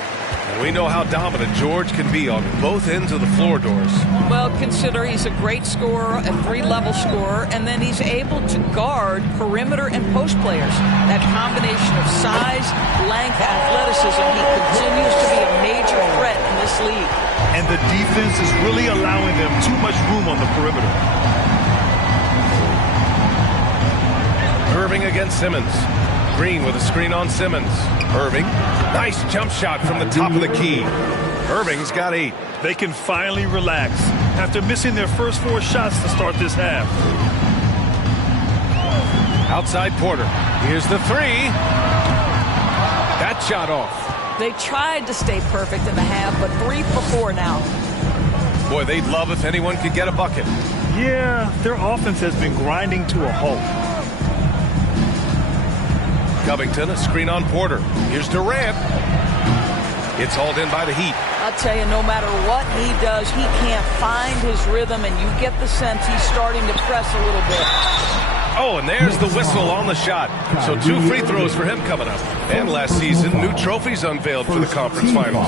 And we know how dominant George can be on both ends of the floor doors. Well, consider he's a great scorer, a 3-level scorer, and then he's able to guard perimeter and post players. That combination of size, length, athleticism, he continues to be a major threat in this league. And the defense is really allowing them too much room on the perimeter. Irving against Simmons. Green with a screen on Simmons. Irving, nice jump shot from the top of the key. Irving's got 8. They can finally relax after missing their first 4 shots to start this half. Outside Porter. Here's the 3. That shot off. They tried to stay perfect in the half, but 3 for 4 now. Boy, they'd love if anyone could get a bucket. Yeah, their offense has been grinding to a halt. Covington, a screen on Porter. Here's Durant. It's hauled in by the Heat. I'll tell you, no matter what he does, he can't find his rhythm, and you get the sense he's starting to press a little bit. Oh, and there's the whistle on the shot. So 2 free throws for him coming up. And last season, new trophies unveiled for the conference finals.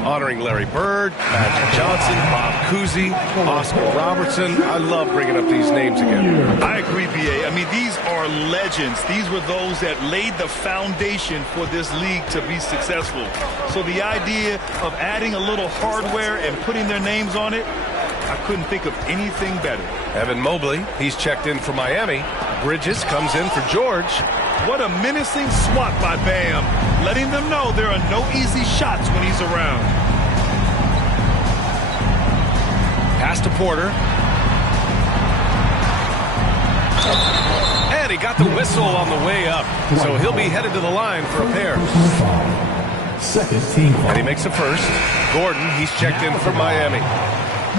Honoring Larry Bird, Magic Johnson, Bob Cousy, Oscar Robertson. I love bringing up these names again. I agree, B.A. I mean, these are legends. These were those that laid the foundation for this league to be successful. So the idea of adding a little hardware and putting their names on it, I couldn't think of anything better. Evan Mobley, he's checked in for Miami. Bridges comes in for George. What a menacing swat by Bam, letting them know there are no easy shots when he's around. Pass to Porter. And he got the whistle on the way up. So he'll be headed to the line for a pair. Second team foul. And he makes a first. Gordon, he's checked in for Miami.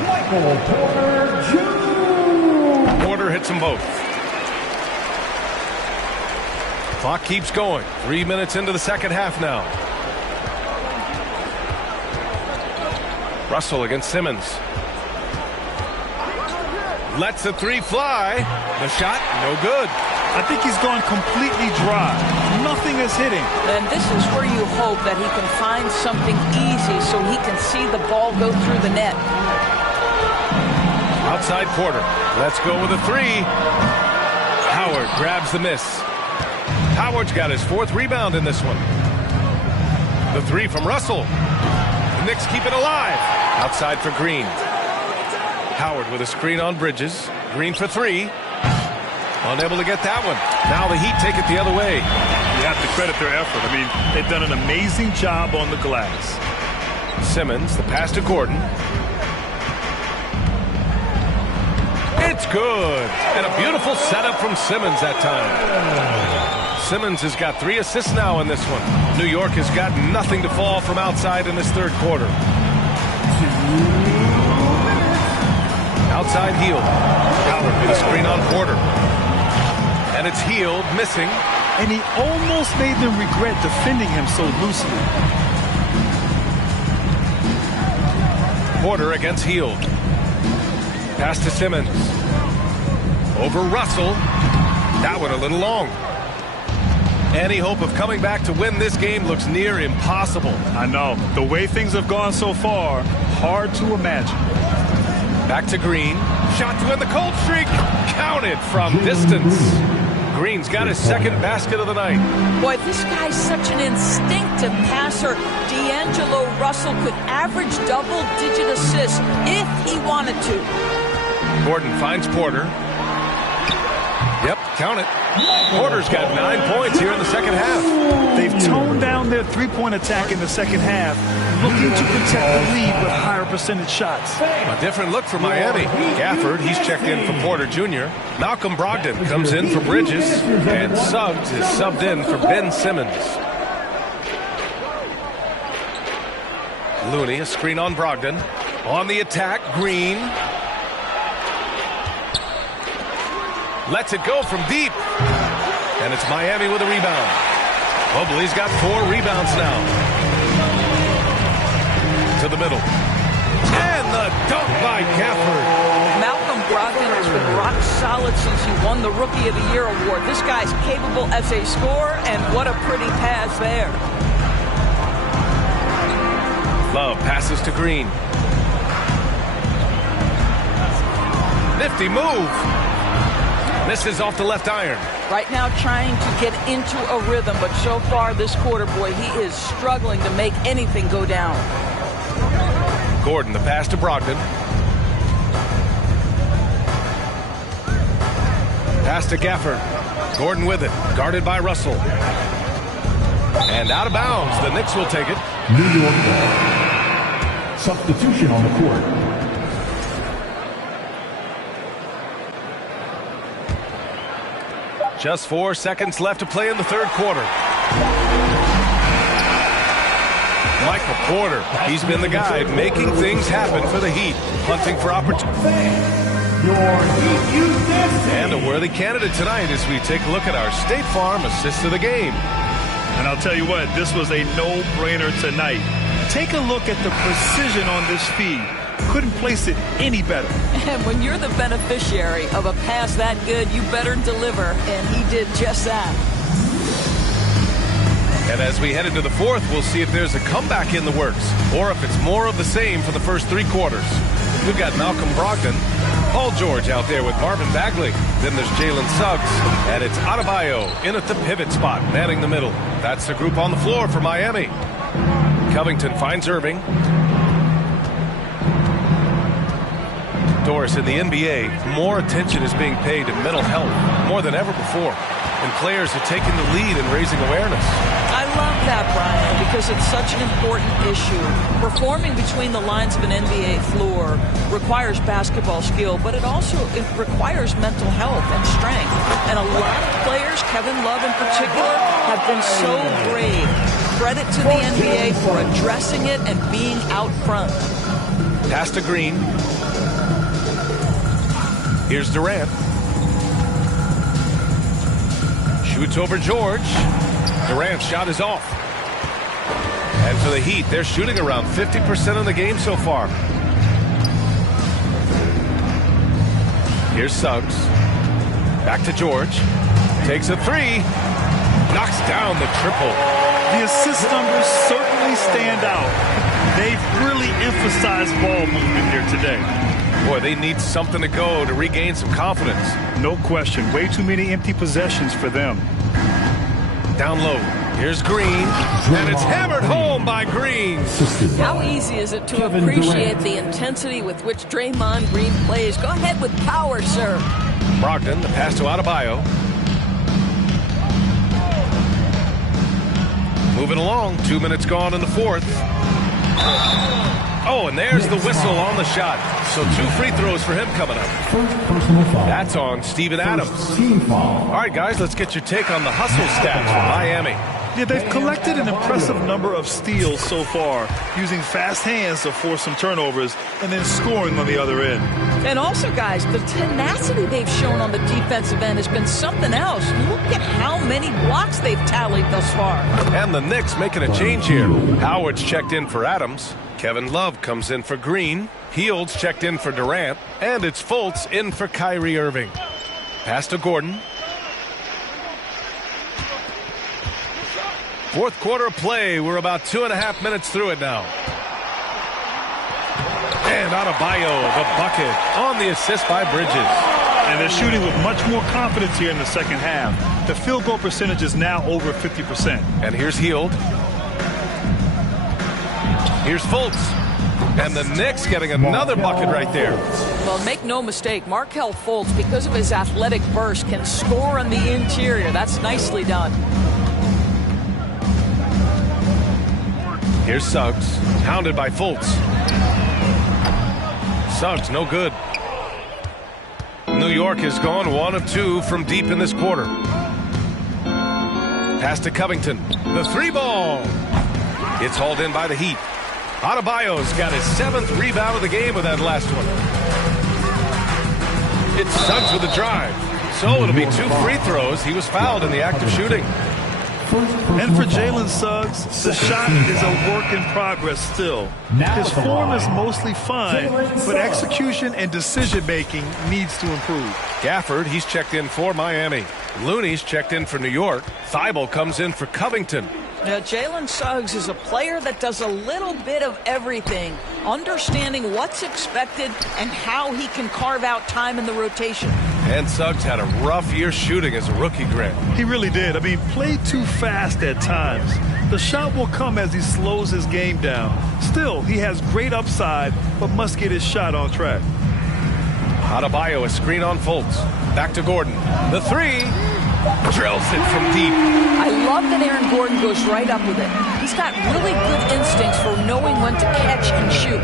Michael Porter Jr. Porter hits them both. Clock keeps going. 3 minutes into the second half now. Russell against Simmons. Lets the three fly. The shot, no good. I think he's gone completely dry. Nothing is hitting. And this is where you hope that he can find something easy so he can see the ball go through the net. Outside Porter. Let's go with a three. Howard grabs the miss. Howard's got his 4th rebound in this one. The three from Russell. The Knicks keep it alive. Outside for Green. Howard with a screen on Bridges. Green for three. Unable to get that one. Now the Heat take it the other way. You have to credit their effort. I mean, they've done an amazing job on the glass. Simmons, the pass to Gordon. It's good. And a beautiful setup from Simmons that time. Simmons has got 3 assists now in this one. New York has got nothing to fall from outside in this third quarter. Outside Hield. Howard with a screen on Porter. And it's Hield missing. And he almost made them regret defending him so loosely. Porter against Hield. Pass to Simmons. Over Russell. That one a little long. Any hope of coming back to win this game looks near impossible. I know. The way things have gone so far, hard to imagine. Back to Green. Shot to end the cold streak. Counted from distance. Green's got his 2nd basket of the night. Boy, this guy's such an instinctive passer. D'Angelo Russell could average double-digit assists if he wanted to. Gordon finds Porter. Yep, count it. Porter's got 9 points here in the second half. They've toned down their three-point attack in the second half, looking to protect the lead with higher percentage shots. A different look for Miami. Gafford, he's checked in for Porter Jr. Malcolm Brogdon comes in for Bridges. And Suggs is subbed in for Ben Simmons. Looney, a screen on Brogdon. On the attack, Green. Lets it go from deep. And it's Miami with a rebound. Mobley's got 4 rebounds now. To the middle. And the dunk by Gafford. Malcolm Brogdon has been rock solid since he won the Rookie of the Year award. This guy's capable as a scorer, and what a pretty pass there. Love passes to Green. Nifty move. Misses off the left iron. Right now trying to get into a rhythm, but so far this quarter, boy, he is struggling to make anything go down. Gordon, the pass to Brogdon. Pass to Gafford. Gordon with it, guarded by Russell. And out of bounds, the Knicks will take it. New York ball. Substitution on the court. Just 4 seconds left to play in the third quarter. Michael Porter, he's been the guy making things happen for the Heat, hunting for opportunity. And a worthy candidate tonight as we take a look at our State Farm assist of the game. And I'll tell you what, this was a no-brainer tonight. Take a look at the precision on this feed. Couldn't place it any better. And when you're the beneficiary of a pass that good, you better deliver, and he did just that. And as we head into the fourth, we'll see if there's a comeback in the works, or if it's more of the same for the first 3 quarters. We've got Malcolm Brogdon, Paul George out there with Marvin Bagley. Then there's Jalen Suggs, and it's Adebayo in at the pivot spot, manning the middle. That's the group on the floor for Miami. Covington finds Irving. Doris, in the NBA, more attention is being paid to mental health more than ever before. And players are taking the lead in raising awareness. I I love that, Brian, because it's such an important issue. Performing between the lines of an NBA floor requires basketball skill, but it requires mental health and strength. And a lot of players, Kevin Love in particular, have been so brave. Credit to the NBA for addressing it and being out front. Pass to Green. Here's Durant. Shoots over George. Durant's shot is off. And for the Heat, they're shooting around 50% in the game so far. Here's Suggs. Back to George. Takes a three. Knocks down the triple. The assist numbers certainly stand out. They've really emphasized ball movement here today. Boy, they need something to go to regain some confidence. No question. Way too many empty possessions for them. Down low. Here's Green. And it's hammered home by Green. How easy is it to appreciate the intensity with which Draymond Green plays? Go ahead with power, sir. Brogdon, the pass to Adebayo. Moving along. 2 minutes gone in the fourth. Oh, and there's the whistle on the shot. So 2 free throws for him coming up. That's on Steven Adams. All right, guys, let's get your take on the hustle stats for Miami. Yeah, they've collected an impressive number of steals so far, using fast hands to force some turnovers and then scoring on the other end. And also, guys, the tenacity they've shown on the defensive end has been something else. Look at how many blocks they've tallied thus far. And the Knicks making a change here. Howard's checked in for Adams. Kevin Love comes in for Green. Hields checked in for Durant. And it's Fultz in for Kyrie Irving. Pass to Gordon. Fourth quarter of play. We're about 2.5 minutes through it now. And Adebayo, the bucket on the assist by Bridges. And they're shooting with much more confidence here in the second half. The field goal percentage is now over 50%. And here's Hield. Here's Fultz. And the Knicks getting another bucket right there. Well, make no mistake, Markelle Fultz, because of his athletic burst, can score on the interior. That's nicely done. Here's Suggs, hounded by Fultz. Suggs, no good. New York has gone 1 of 2 from deep in this quarter. Pass to Covington. The 3-ball. It's hauled in by the Heat. Adebayo's got his 7th rebound of the game with that last one. It's Suggs with the drive. So it'll be 2 free throws. He was fouled in the act of shooting. And for Jalen Suggs, the shot is a work in progress still. His form is mostly fine, but execution and decision-making needs to improve. Gafford, he's checked in for Miami. Looney's checked in for New York. Thibault comes in for Covington. Now, Jalen Suggs is a player that does a little bit of everything, understanding what's expected and how he can carve out time in the rotation. And Suggs had a rough year shooting as a rookie, Grant. He really did. I mean, played too fast at times. The shot will come as he slows his game down. Still, he has great upside, but must get his shot on track. Adebayo, a screen on Fultz. Back to Gordon. The 3. Drills it from deep. I love that Aaron Gordon goes right up with it. He's got really good instincts for knowing when to catch and shoot.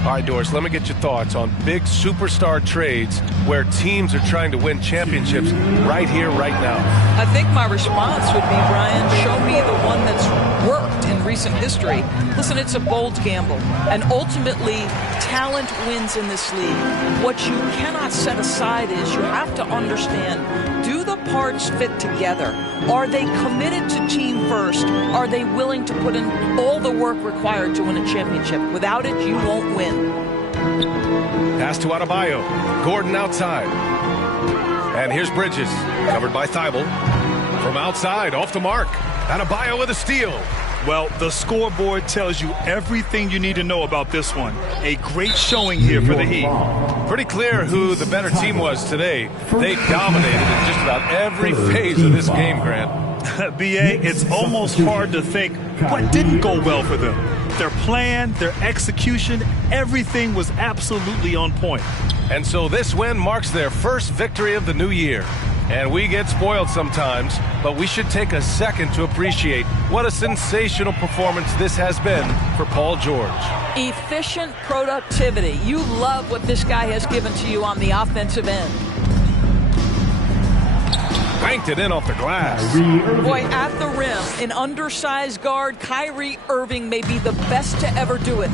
All right, Doris, let me get your thoughts on big superstar trades where teams are trying to win championships right here, right now. I think my response would be, Brian, show me the one that's worked in recent history. Listen, it's a bold gamble. And ultimately, talent wins in this league. What you cannot set aside is you have to understand, do the parts fit together? Are they committed to team first? Are they willing to put in all the work required to win a championship? Without it, you won't win. Pass to Adebayo. Gordon outside. And here's Bridges, covered by Thibault. From outside, off the mark. Adebayo with a steal. Well, the scoreboard tells you everything you need to know about this one. A great showing here for the Heat. Pretty clear who the better team was today. They dominated in just about every phase of this game, Grant. B.A., it's almost hard to think what didn't go well for them. Their plan, their execution, everything was absolutely on point. And so this win marks their first victory of the new year. And we get spoiled sometimes, but we should take a second to appreciate what a sensational performance this has been for Paul George. Efficient productivity. You love what this guy has given to you on the offensive end. Banked it in off the glass. Boy, at the rim, an undersized guard, Kyrie Irving may be the best to ever do it.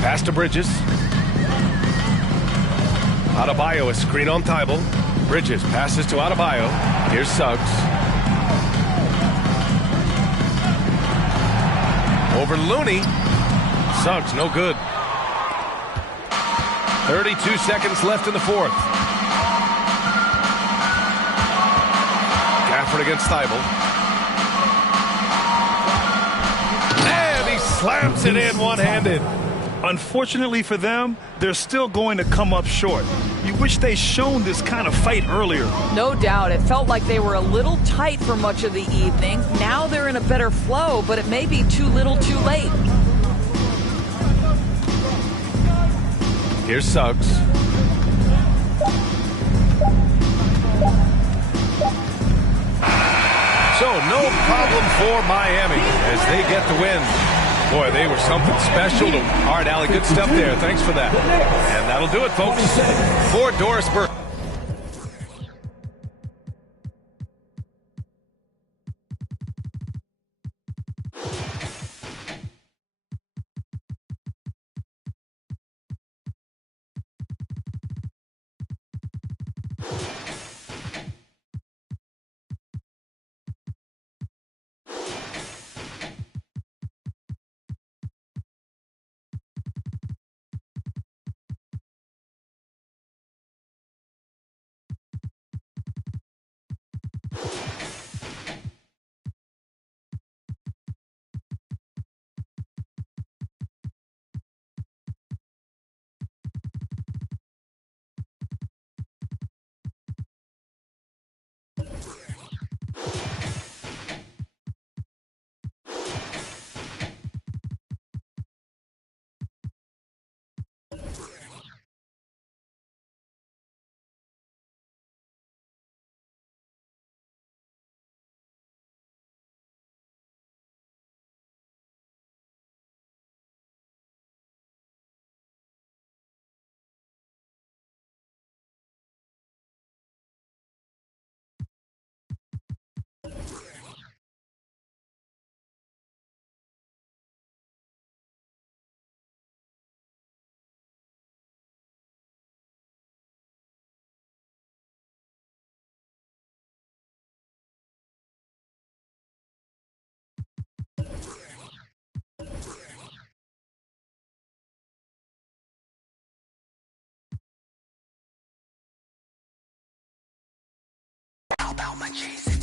Pass to Bridges. Adebayo, a screen on Thibault. Bridges passes to Adebayo. Here's Suggs. Over Looney. Suggs, no good. 32 seconds left in the fourth. Gafford against Thibault. And he slams it in one-handed. Unfortunately for them, they're still going to come up short. You wish they'd shown this kind of fight earlier. No doubt. It felt like they were a little tight for much of the evening. Now they're in a better flow, but it may be too little too late. Here's Suggs. So no problem for Miami as they get the win. Boy, they were something special. All right, Allie, good stuff there. Thanks for that. And that'll do it, folks, for Doris Burke. How about my cheese?